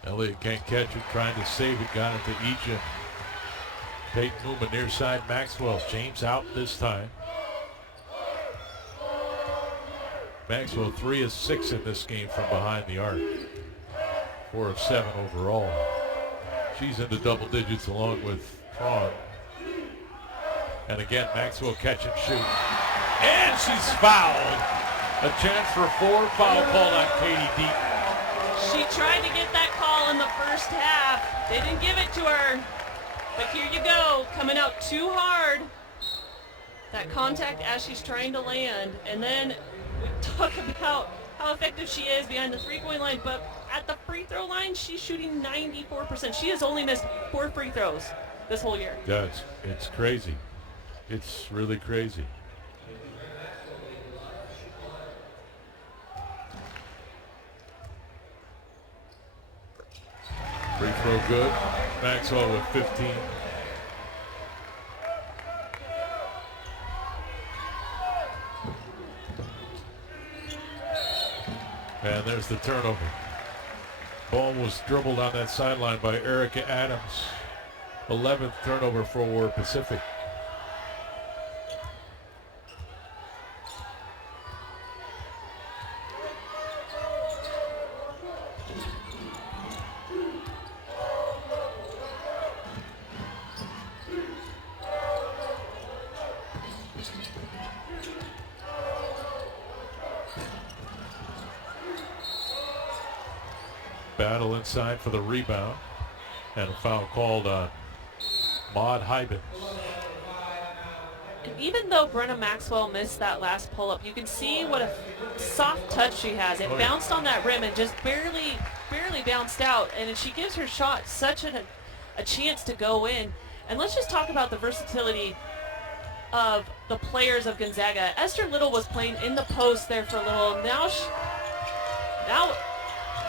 Elliott can't catch it, trying to save it, got it to Egypt. Peyton movement near side, Maxwell. James out this time. Maxwell 3 of 6 in this game from behind the arc. 4 of 7 overall. She's into double digits along with Tron. And again, Maxwell catch and shoot. And she's fouled. A chance for 4, foul called on Katie Deaton. She tried to get that call in the first half. They didn't give it to her. But here you go, coming out too hard. That contact as she's trying to land. And then we talk about how effective she is behind the three-point line, but at the free throw line, she's shooting 94%. She has only missed 4 free throws this whole year. Yeah, it's crazy. It's really crazy. Free throw good. Maxwell with 15. And there's the turnover. Ball was dribbled on that sideline by Erica Adams. 11th turnover for Pacific. Battle inside for the rebound. And a foul called on Maud Hybens. And even though Brenna Maxwell missed that last pull-up, you can see what a soft touch she has. It bounced on that rim and just barely bounced out. And she gives her shot such a chance to go in. And let's just talk about the versatility of the players of Gonzaga. Esther Little was playing in the post there for a little.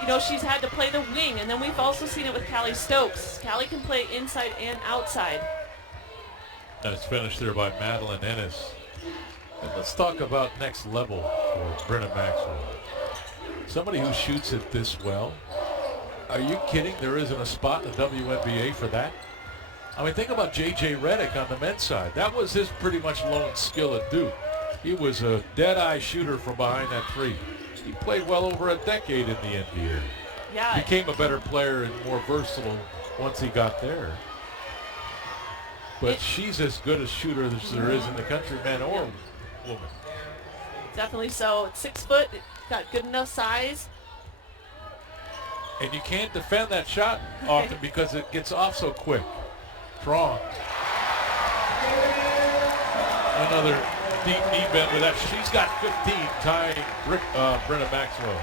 Now she's had to play the wing, and then we've also seen it with Callie Stokes. Callie can play inside and outside. That's finished there by Madeline Ennis. And let's talk about next level for Brenna Maxwell. Somebody who shoots it this well. Are you kidding? There isn't a spot in the WNBA for that? I mean, think about J.J. Redick on the men's side. That was his pretty much lone skill at Duke. He was a dead-eye shooter from behind that three. He played well over a decade in the NBA. Yeah. Became a better player and more versatile once he got there. But she's as good a shooter as there is in the country, men or woman. Definitely so. It's 6 foot, got good enough size. And you can't defend that shot often because it gets off so quick. Strong. Another deep knee bend with that. She's got 15, tying Brenna Maxwell.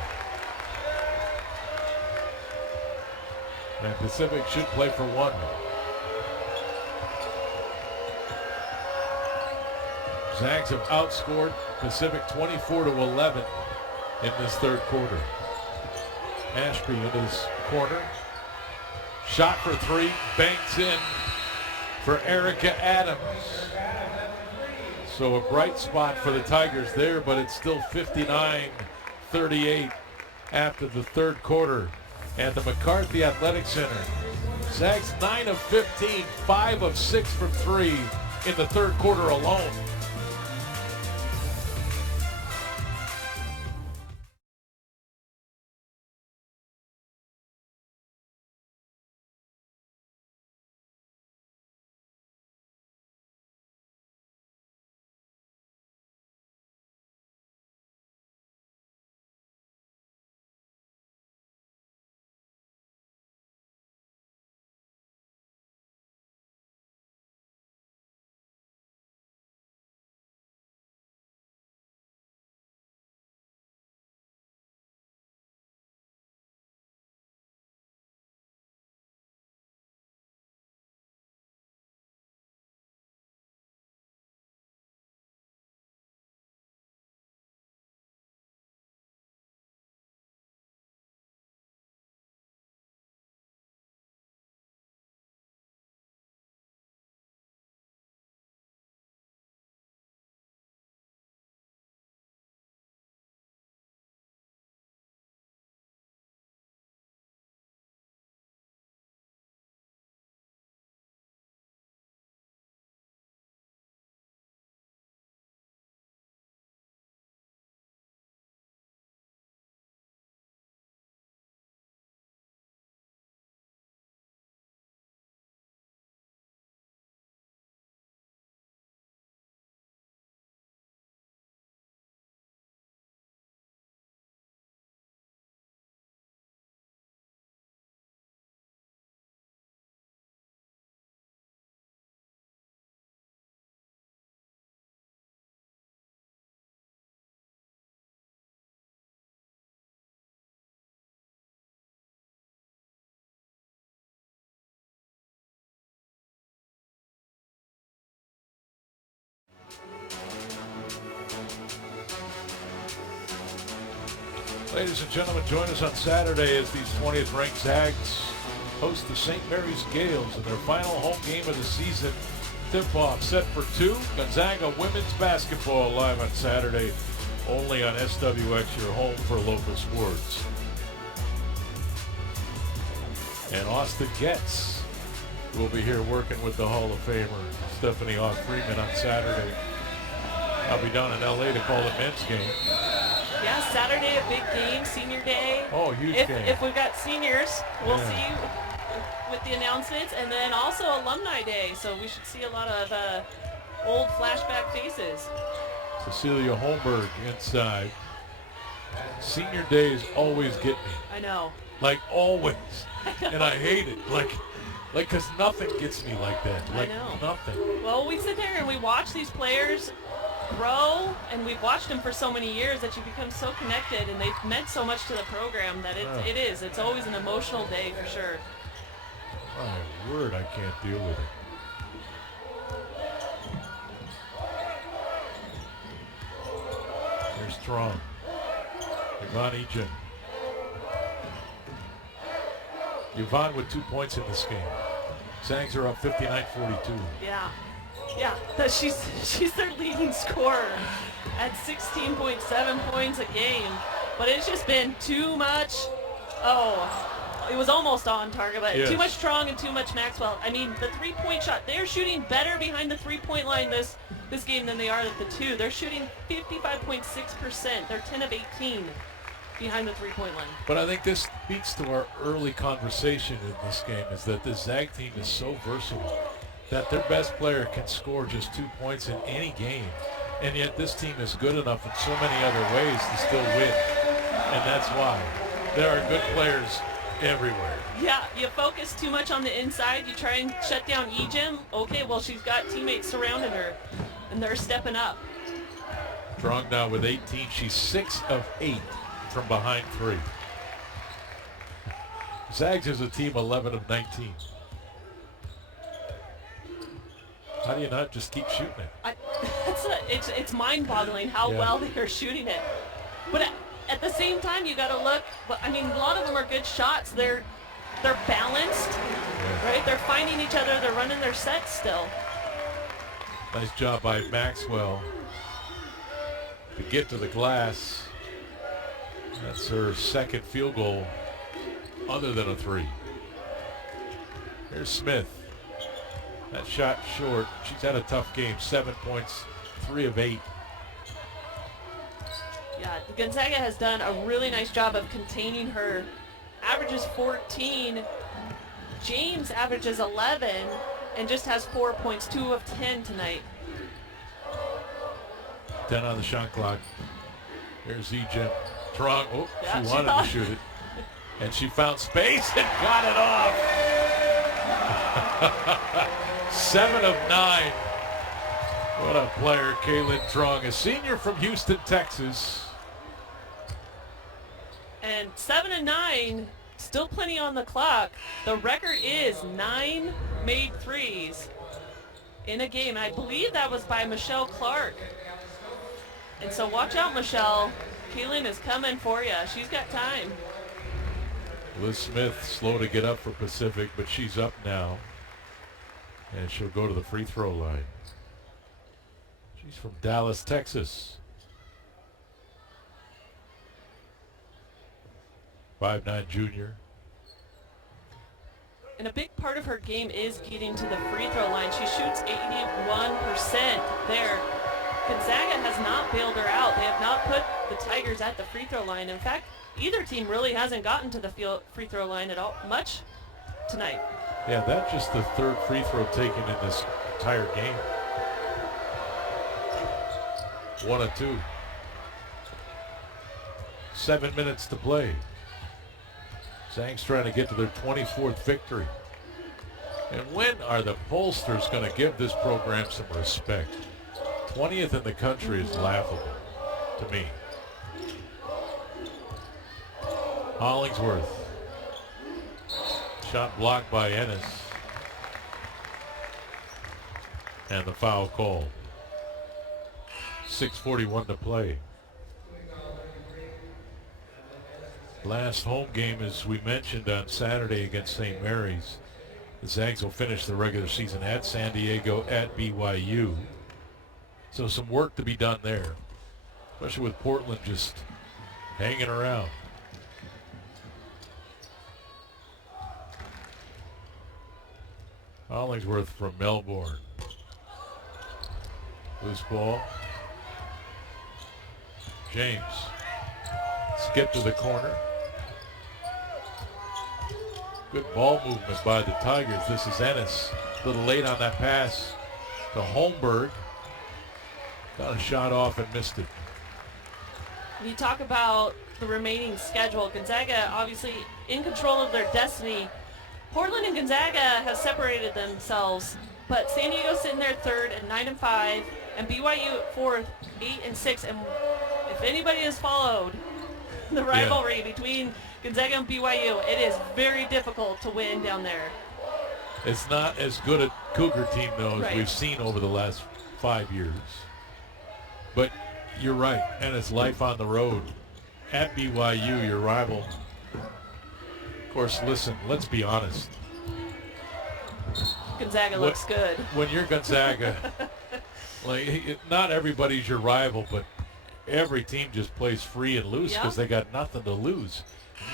And Pacific should play for 1. Zags have outscored Pacific 24-11 in this third quarter. Ashby in his corner. Shot for 3, banks in for Erica Adams. So a bright spot for the Tigers there, but it's still 59-38 after the third quarter at the McCarthy Athletic Center. Zags 9 of 15, 5 of 6 from 3 in the third quarter alone. Ladies and gentlemen, join us on Saturday as these 20th ranked Zags host the St. Mary's Gales in their final home game of the season. Tip-off set for 2. Gonzaga women's basketball live on Saturday, only on SWX, your home for local sports. And Austin Getz will be here working with the Hall of Famer Stephanie Hawk-Freeman on Saturday. I'll be down in LA to call the men's game. Yeah, Saturday, a big game, senior day. Oh, huge game. If we've got seniors, we'll see with the announcements. And then also Alumni Day, so we should see a lot of old flashback faces. Cecilia Holmberg inside. Senior days always get me. I know. Like always. And I hate it. Like, because nothing gets me like that. Like, I know. Nothing. Well, we sit there and we watch these players grow, and we've watched them for so many years that you become so connected, and they've meant so much to the program that it's always an emotional day for sure. My word, I can't deal with it. They're strong. Yvonne Egan. Yvonne with 2 points in this game. Zags are up 59-42. Yeah. Yeah, she's their leading scorer at 16.7 points a game. But it's just been too much. Oh, it was almost on target, but yes. Too much Strong and too much Maxwell. I mean, the three-point shot, they're shooting better behind the three-point line this game than they are at the 2. They're shooting 55.6%. They're 10 of 18 behind the three-point line. But I think this speaks to our early conversation in this game, is that the Zag team is so versatile that their best player can score just 2 points in any game. And yet this team is good enough in so many other ways to still win. And that's why. There are good players everywhere. Yeah, you focus too much on the inside. You try and shut down Ejim. Okay, well, she's got teammates surrounding her, and they're stepping up. Strong now with 18. She's 6 of 8 from behind 3. Zags is a team 11 of 19. How do you not just keep shooting it? It's mind-boggling how well they are shooting it. But at the same time, you got to look. I mean, a lot of them are good shots. They're balanced, right? They're finding each other. They're running their sets still. Nice job by Maxwell to get to the glass. That's her second field goal other than a 3. Here's Smith. That shot short. She's had a tough game. 7 points, 3 of 8. Yeah, Gonzaga has done a really nice job of containing her. Averages 14. James averages 11 and just has 4 points, 2 of 10 tonight. 10 on the shot clock. Here's Ejim. Strong. Oh, Yeah, she wanted to shoot it. And she found space and got it off. 7 of 9. What a player, Kaylin Trong, a senior from Houston, Texas. And 7 and 9, still plenty on the clock. The record is 9 made threes in a game. I believe that was by Michelle Clark. And so watch out, Michelle. Kaylin is coming for you. She's got time. Liz Smith slow to get up for Pacific, but she's up now. And she'll go to the free throw line. She's from Dallas, Texas. 5'9" junior. And a big part of her game is getting to the free throw line. She shoots 81% there. Gonzaga has not bailed her out. They have not put the Tigers at the free throw line. In fact, either team really hasn't gotten to the free throw line at all much tonight. Yeah, that's just the third free throw taken in this entire game. 1 of 2. 7 minutes to play. Zags trying to get to their 24th victory. And when are the pollsters going to give this program some respect? 20th in the country is laughable to me. Hollingsworth. Shot blocked by Ennis. And the foul called. 6:41 to play. Last home game, as we mentioned, on Saturday against St. Mary's. The Zags will finish the regular season at San Diego, at BYU. So some work to be done there, especially with Portland just hanging around. Hollingsworth from Melbourne. Loose ball. James. Skip to the corner. Good ball movement by the Tigers. This is Ennis. A little late on that pass to Holmberg. Got a shot off and missed it. You talk about the remaining schedule. Gonzaga obviously in control of their destiny. Portland and Gonzaga have separated themselves, but San Diego's sitting there third at 9 and 5, and BYU at fourth, 8 and 6. And if anybody has followed the rivalry between Gonzaga and BYU, it is very difficult to win down there. It's not as good a Cougar team, though, as we've seen over the last 5 years. But you're right, and it's life on the road. At BYU, your rival. Of course, listen, let's be honest. Gonzaga looks good. When you're Gonzaga, not everybody's your rival, but every team just plays free and loose because they got nothing to lose.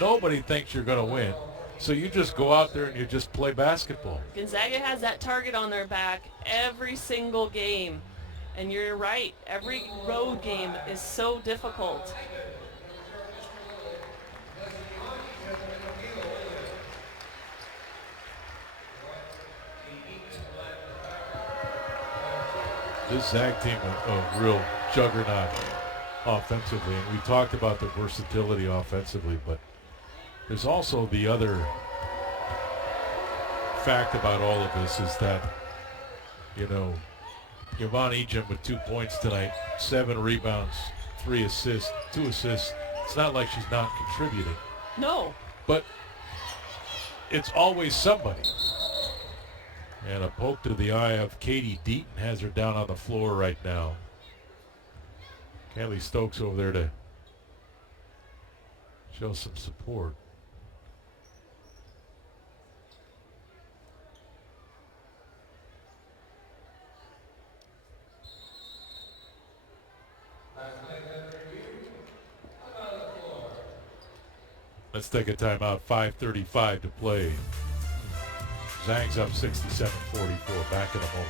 Nobody thinks you're going to win. So you just go out there and you just play basketball. Gonzaga has that target on their back every single game. And you're right, every road game is so difficult. This Zag team, a real juggernaut offensively, and we talked about the versatility offensively, but there's also the other fact about all of this is that, you know, Yvonne Ejim with 2 points tonight, 7 rebounds, 3 assists, 2 assists. It's not like she's not contributing. No. But it's always somebody. And a poke to the eye of Katie Deaton has her down on the floor right now. Kelly Stokes over there to show some support. Let's take a timeout. 5:35 to play. Zag's up 67-44. Back in a moment.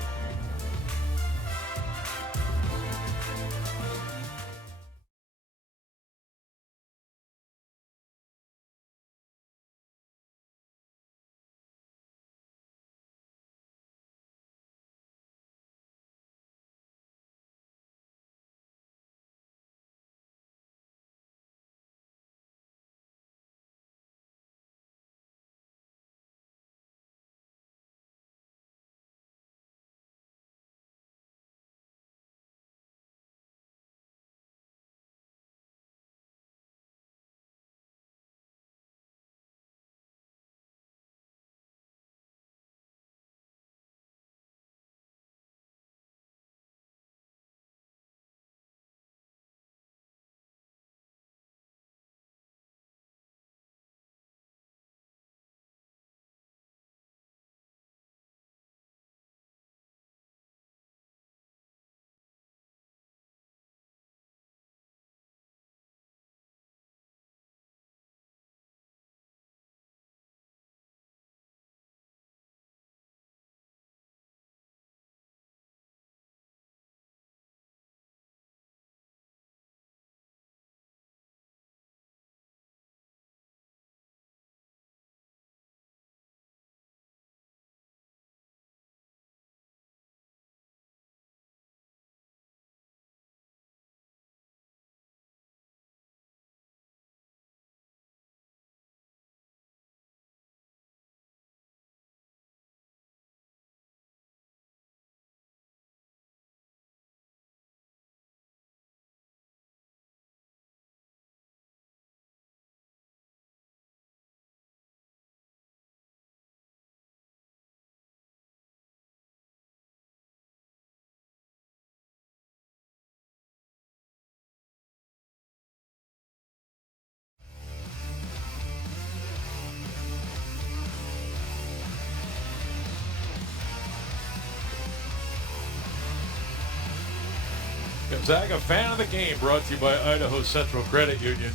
Gonzaga Fan of the Game brought to you by Idaho Central Credit Union.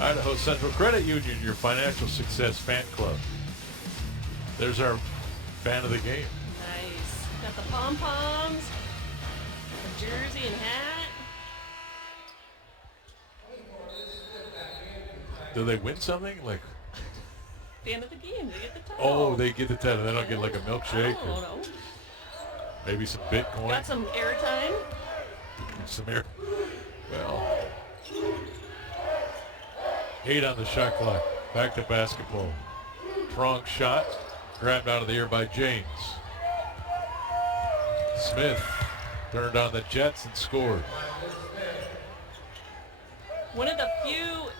Idaho Central Credit Union, your financial success fan club. There's our Fan of the Game. Nice. Got the pom-poms, the jersey and hat. Do they win something? Like, Fan of the game, they get the title. oh, they get the title. They don't get like a milkshake I or don't know. maybe some Bitcoin. Got some airtime. Some air. Well, 8 on the shot clock. Back to basketball. Strong shot. Grabbed out of the air by James. Smith turned on the Jets and scored. One of the few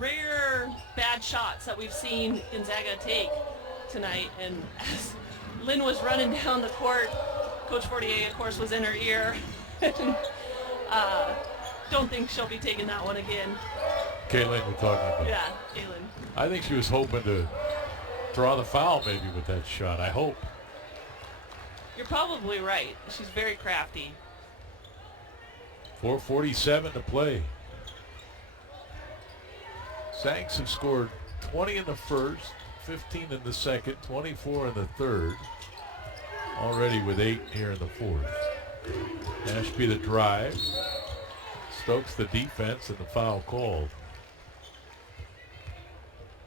rare bad shots that we've seen Gonzaga take tonight. And as Lynn was running down the court, Coach Fortier, of course, was in her ear. Don't think she'll be taking that one again. Kaylin, we're talking about. Yeah, Kaylin. I think she was hoping to draw the foul maybe with that shot. I hope. You're probably right. She's very crafty. 4:47 to play. Zags have scored 20 in the first, 15 in the second, 24 in the third. Already with 8 here in the fourth. Ashby the drive. Stokes the defense and the foul called.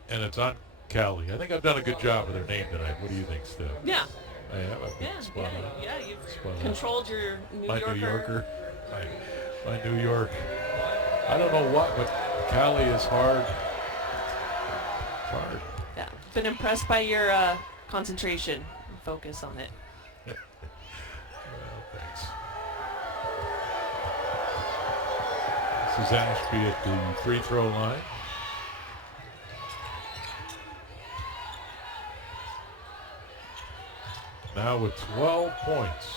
And it's on Callie. I think I've done a good job with her name tonight. What do you think, Steph? Yeah, I have. I've been Yeah, spot on. yeah, you've Spot on. controlled your New My Yorker. New Yorker. My New York. I don't know what, but Cali is hard. It's hard. Yeah, been impressed by your concentration and focus on it. Well, thanks. This is Ashby at the free throw line. Now with 12 points.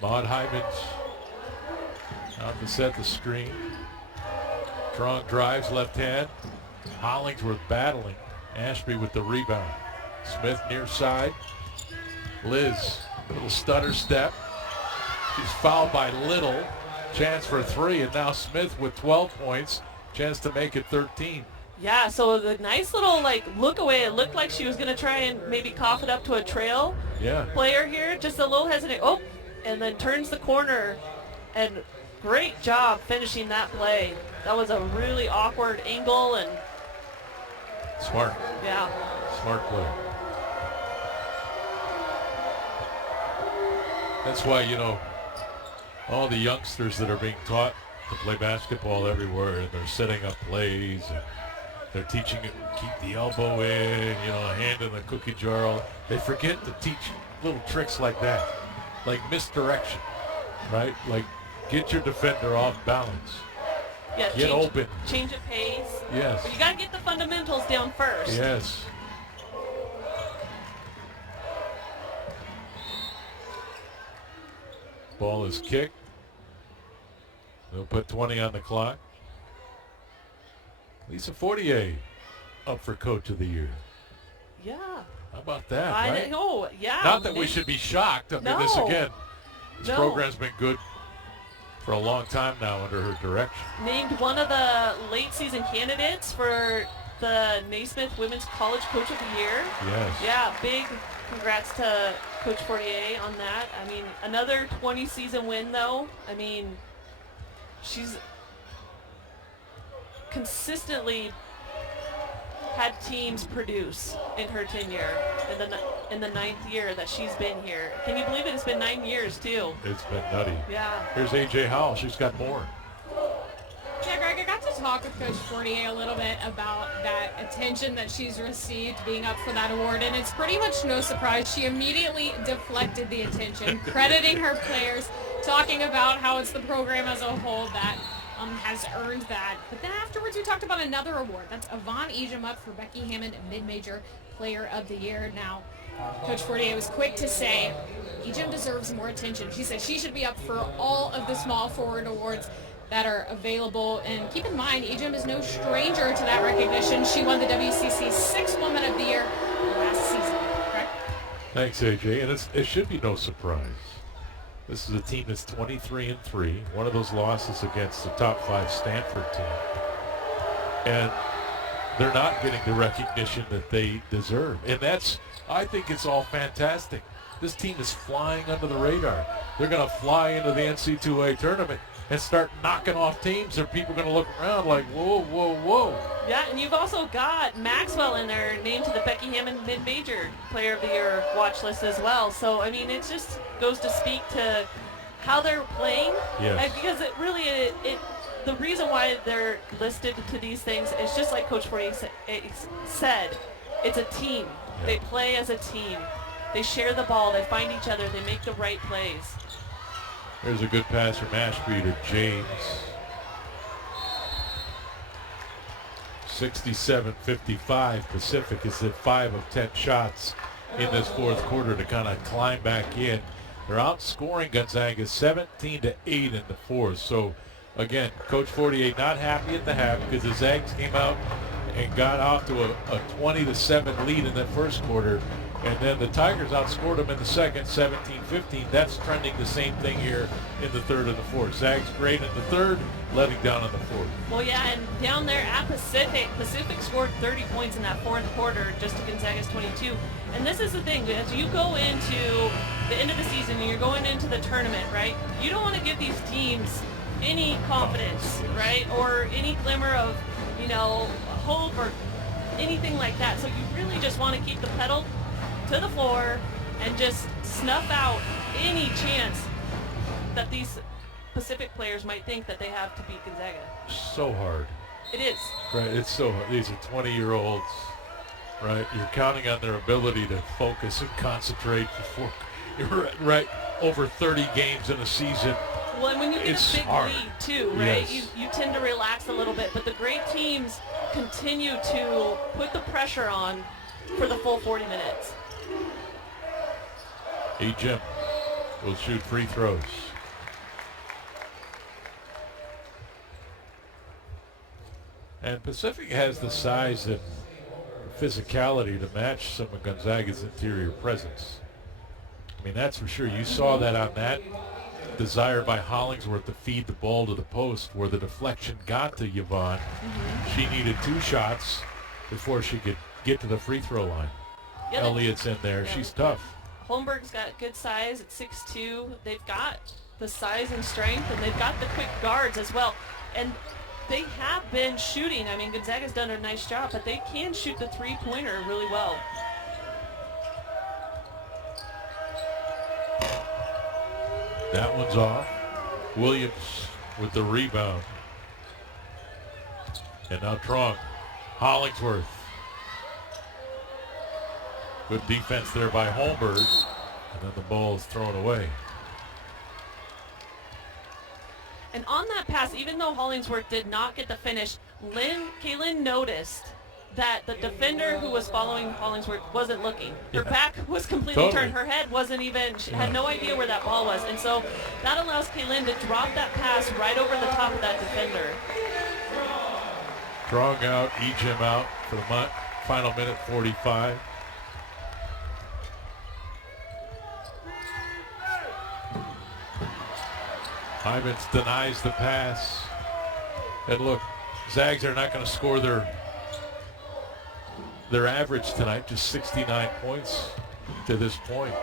Maud Hyman's out to set the screen. Strong drives left hand. Hollingsworth battling. Ashby with the rebound. Smith near side. Liz, little stutter step. She's fouled by Little. Chance for 3, and now Smith with 12 points. Chance to make it 13. Yeah, so the nice little look away. It looked like she was going to try and maybe cough it up to a trail player here. Just a little hesitant. Oh, and then turns the corner. And great job finishing that play. That was a really awkward angle and Smart. yeah. Smart play. That's why, all the youngsters that are being taught to play basketball everywhere, and they're setting up plays, and they're teaching it, keep the elbow in, hand in the cookie jar. They forget to teach little tricks like that, like misdirection, right? Like get your defender off balance. Yeah, Get open. Change of pace. Yes. But you got to get the fundamentals down first. Yes. Ball is kicked. They'll put 20 on the clock. Lisa Fortier up for Coach of the Year. Yeah. How about that, I right? know. Yeah. Not that we should be shocked. I mean, this No. program's been good for a long time now under her direction. Named one of the late season candidates for the Naismith Women's College Coach of the Year. Yes. Yeah, big congrats to Coach Fortier on that. I mean, another 20 season win though. I mean, she's consistently had teams produce in her tenure in the 9th year that she's been here. Can you believe it? It's been 9 years too. It's been nutty. Yeah. Here's AJ Howell. She's got more. Yeah, Greg, I got to talk with Coach Fortier a little bit about that attention that she's received being up for that award, and it's pretty much no surprise. She immediately deflected the attention, crediting her players, talking about how it's the program as a whole that has earned that. But then afterwards, we talked about another award. That's Yvonne Ejim up for Becky Hammond Mid-Major Player of the Year. Now, Coach Fortier was quick to say Ejim deserves more attention. She said she should be up for all of the small forward awards that are available. And keep in mind, Ejim is no stranger to that recognition. She won the WCC 6th Woman of the Year last season. Correct? Thanks, AJ. And it should be no surprise. This is a team that's 23-3. One of those losses against the top 5 Stanford team. And they're not getting the recognition that they deserve. And I think it's all fantastic. This team is flying under the radar. They're going to fly into the NC2A tournament and start knocking off teams, and people are going to look around like, whoa, whoa, whoa. Yeah, and you've also got Maxwell in there named to the Becky Hammond Mid-Major Player of the Year watch list as well. So, I mean, it just goes to speak to how they're playing. Yes. Because it really, the reason why they're listed to these things is just like Coach Fortier said, it's a team. Yeah. They play as a team. They share the ball. They find each other. They make the right plays. There's a good pass from Ashby to James. 67-55. Pacific is at 5 of 10 shots in this fourth quarter to kind of climb back in. They're outscoring Gonzaga 17-8 in the fourth. So, again, Coach Fortier not happy at the half because the Zags came out and got off to a 20-7 lead in that first quarter. And then the Tigers outscored them in the second, 17-15. That's trending the same thing here in the third and the fourth. Zags great in the third, letting down in the fourth. Well, yeah, and down there at Pacific scored 30 points in that fourth quarter just to Gonzaga's 22. And this is the thing, as you go into the end of the season and you're going into the tournament, right, you don't want to give these teams any confidence, right? Or any glimmer of, hope or anything like that. So you really just want to keep the pedal to the floor and just snuff out any chance that these Pacific players might think that they have to beat Gonzaga. So hard. It is. Right, it's so hard. These are 20-year-olds, right? You're counting on their ability to focus and concentrate before you're right over 30 games in a season. Well, and when you get It's a big hard. lead too, right? Yes. You tend to relax a little bit, but the great teams continue to put the pressure on for the full 40 minutes. Jim will shoot free throws. And Pacific has the size and physicality to match some of Gonzaga's interior presence. I mean, that's for sure. You saw that on that desire by Hollingsworth to feed the ball to the post where the deflection got to Yvonne. She needed 2 shots before she could get to the free throw line. Yeah, Elliott's in there. yeah. She's tough. Holmberg's got good size at 6'2". They've got the size and strength, and they've got the quick guards as well. And they have been shooting. I mean, Gonzaga's done a nice job, but they can shoot the three-pointer really well. That one's off. Williams with the rebound. And now Trong. Hollingsworth. Good defense there by Holmberg. And then the ball is thrown away. And on that pass, even though Hollingsworth did not get the finish, Kaylin noticed that the defender who was following Hollingsworth wasn't looking. Her back was completely Totally. turned. Her head wasn't even, she had no idea where that ball was. And so that allows Kaylin to drop that pass right over the top of that defender. Strong out, Ejim out for the final minute 45. Ivins denies the pass. And look, Zags are not going to score their average tonight, just 69 points to this point.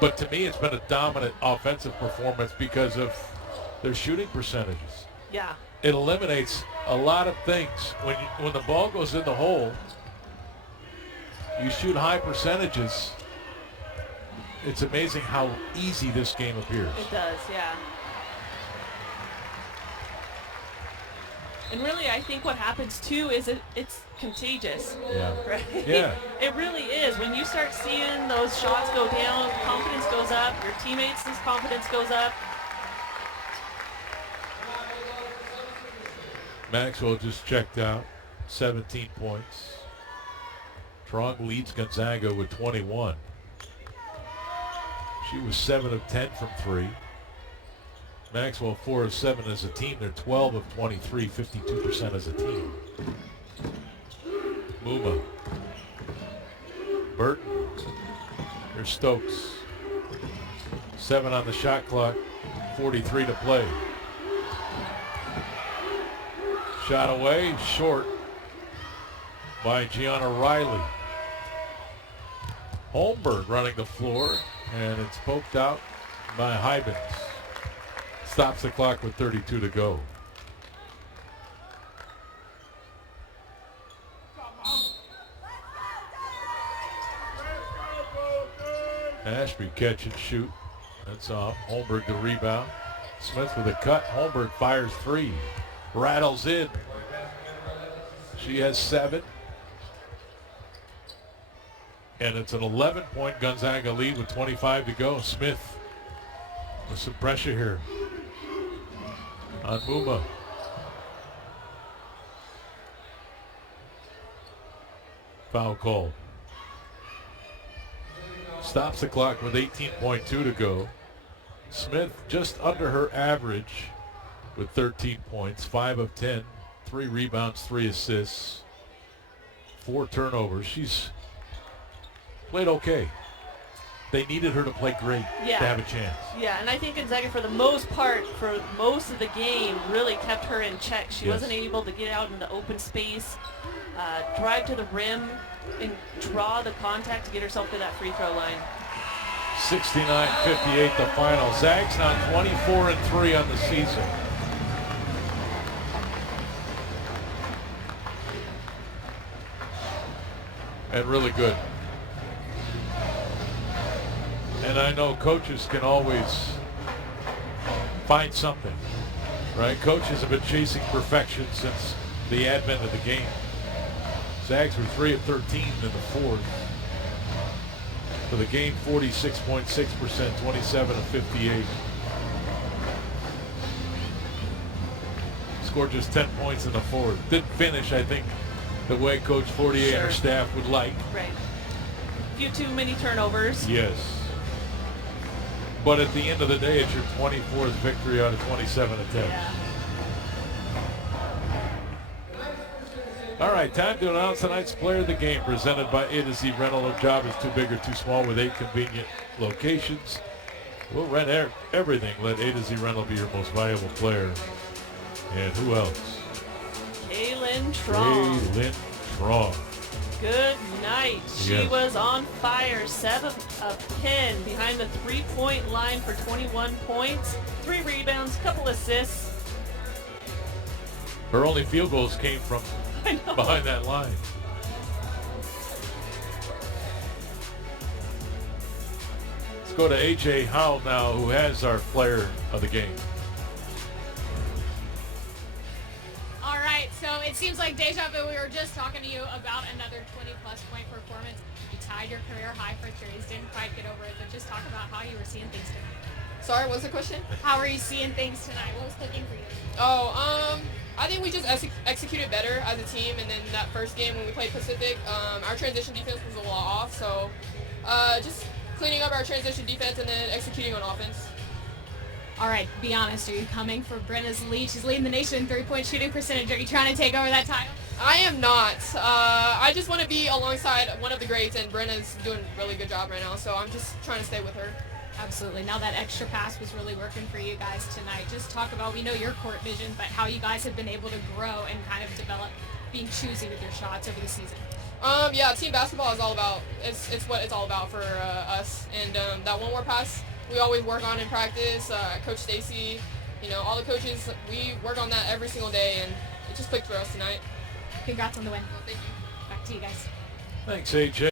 But to me, it's been a dominant offensive performance because of their shooting percentages. Yeah. It eliminates a lot of things. When the ball goes in the hole, you shoot high percentages. It's amazing how easy this game appears. It does, yeah. And really, I think what happens too is it's contagious. Yeah. Right? Yeah. It really is. When you start seeing those shots go down, confidence goes up, your teammates' confidence goes up. Maxwell just checked out, 17 points. Trong leads Gonzaga with 21. She was 7 of 10 from 3. Maxwell 4 of 7 as a team. They're 12 of 23, 52% as a team. Muma. Burton. Here's Stokes. 7 on the shot clock, 43 to play. Shot away, short by Gianna Riley. Holmberg running the floor, and it's poked out by Hybens. Stops the clock with 32 to go. Ashby catch and shoot. That's off. Holmberg the rebound. Smith with a cut. Holmberg fires 3. Rattles in. She has 7. And it's an 11-point Gonzaga lead with 25 to go. Smith with some pressure here on Muma. Foul called. Stops the clock with 18.2 to go. Smith just under her average with 13 points, 5 of 10, 3 rebounds, 3 assists, 4 turnovers. She's played okay. They needed her to play great to have a chance. Yeah, and I think Gonzaga, for the most part, for most of the game, really kept her in check. She wasn't able to get out in the open space, drive to the rim, and draw the contact to get herself to that free throw line. 69-58 the final. Zags now 24-3 on the season. and really good. And I know coaches can always find something, right? Coaches have been chasing perfection since the advent of the game. Zags were 3 of 13 in the fourth. For the game, 46.6%, 27 of 58. Scored just 10 points in the fourth. Didn't finish, I think, the way Coach Fortier and her staff would like. Right. A few too many turnovers. Yes. But at the end of the day, it's your 24th victory out of 27 attempts. Yeah. All right, time to announce tonight's player of the game, presented by A to Z Rental. No job is too big or too small with 8 convenient locations. We'll rent everything. Let A to Z Rental be your most valuable player. And who else? Kaylin Trong. Kaylin Trong. Good night. She Yes. was on fire. 7 of 10 behind the three-point line for 21 points, 3 rebounds, couple assists. Her only field goals came from I know. behind that line. Let's go to A.J. Howell now, who has our player of the game. All right, so it seems like deja vu. We were just talking to you about another 20-plus point performance. You tied your career high for threes, didn't quite get over it, but just talk about how you were seeing things tonight. Sorry, what's the question? How are you seeing things tonight? What was clicking for you? I think we just executed better as a team, and then that first game when we played Pacific, our transition defense was a little off, so just cleaning up our transition defense and then executing on offense. All right, be honest. Are you coming for Brenna's lead? She's leading the nation in three-point shooting percentage. Are you trying to take over that title? I am not. I just want to be alongside one of the greats, and Brenna's doing a really good job right now, so I'm just trying to stay with her. Absolutely. Now that extra pass was really working for you guys tonight. Just talk about, we know your court vision, but how you guys have been able to grow and kind of develop being choosy with your shots over the season. Yeah, team basketball is all about, it's what it's all about for us, and that one more pass we always work on in practice. Coach Stacy, all the coaches, we work on that every single day, and it just clicked for us tonight. Congrats on the win. Well, thank you. Back to you guys. Thanks, A.J.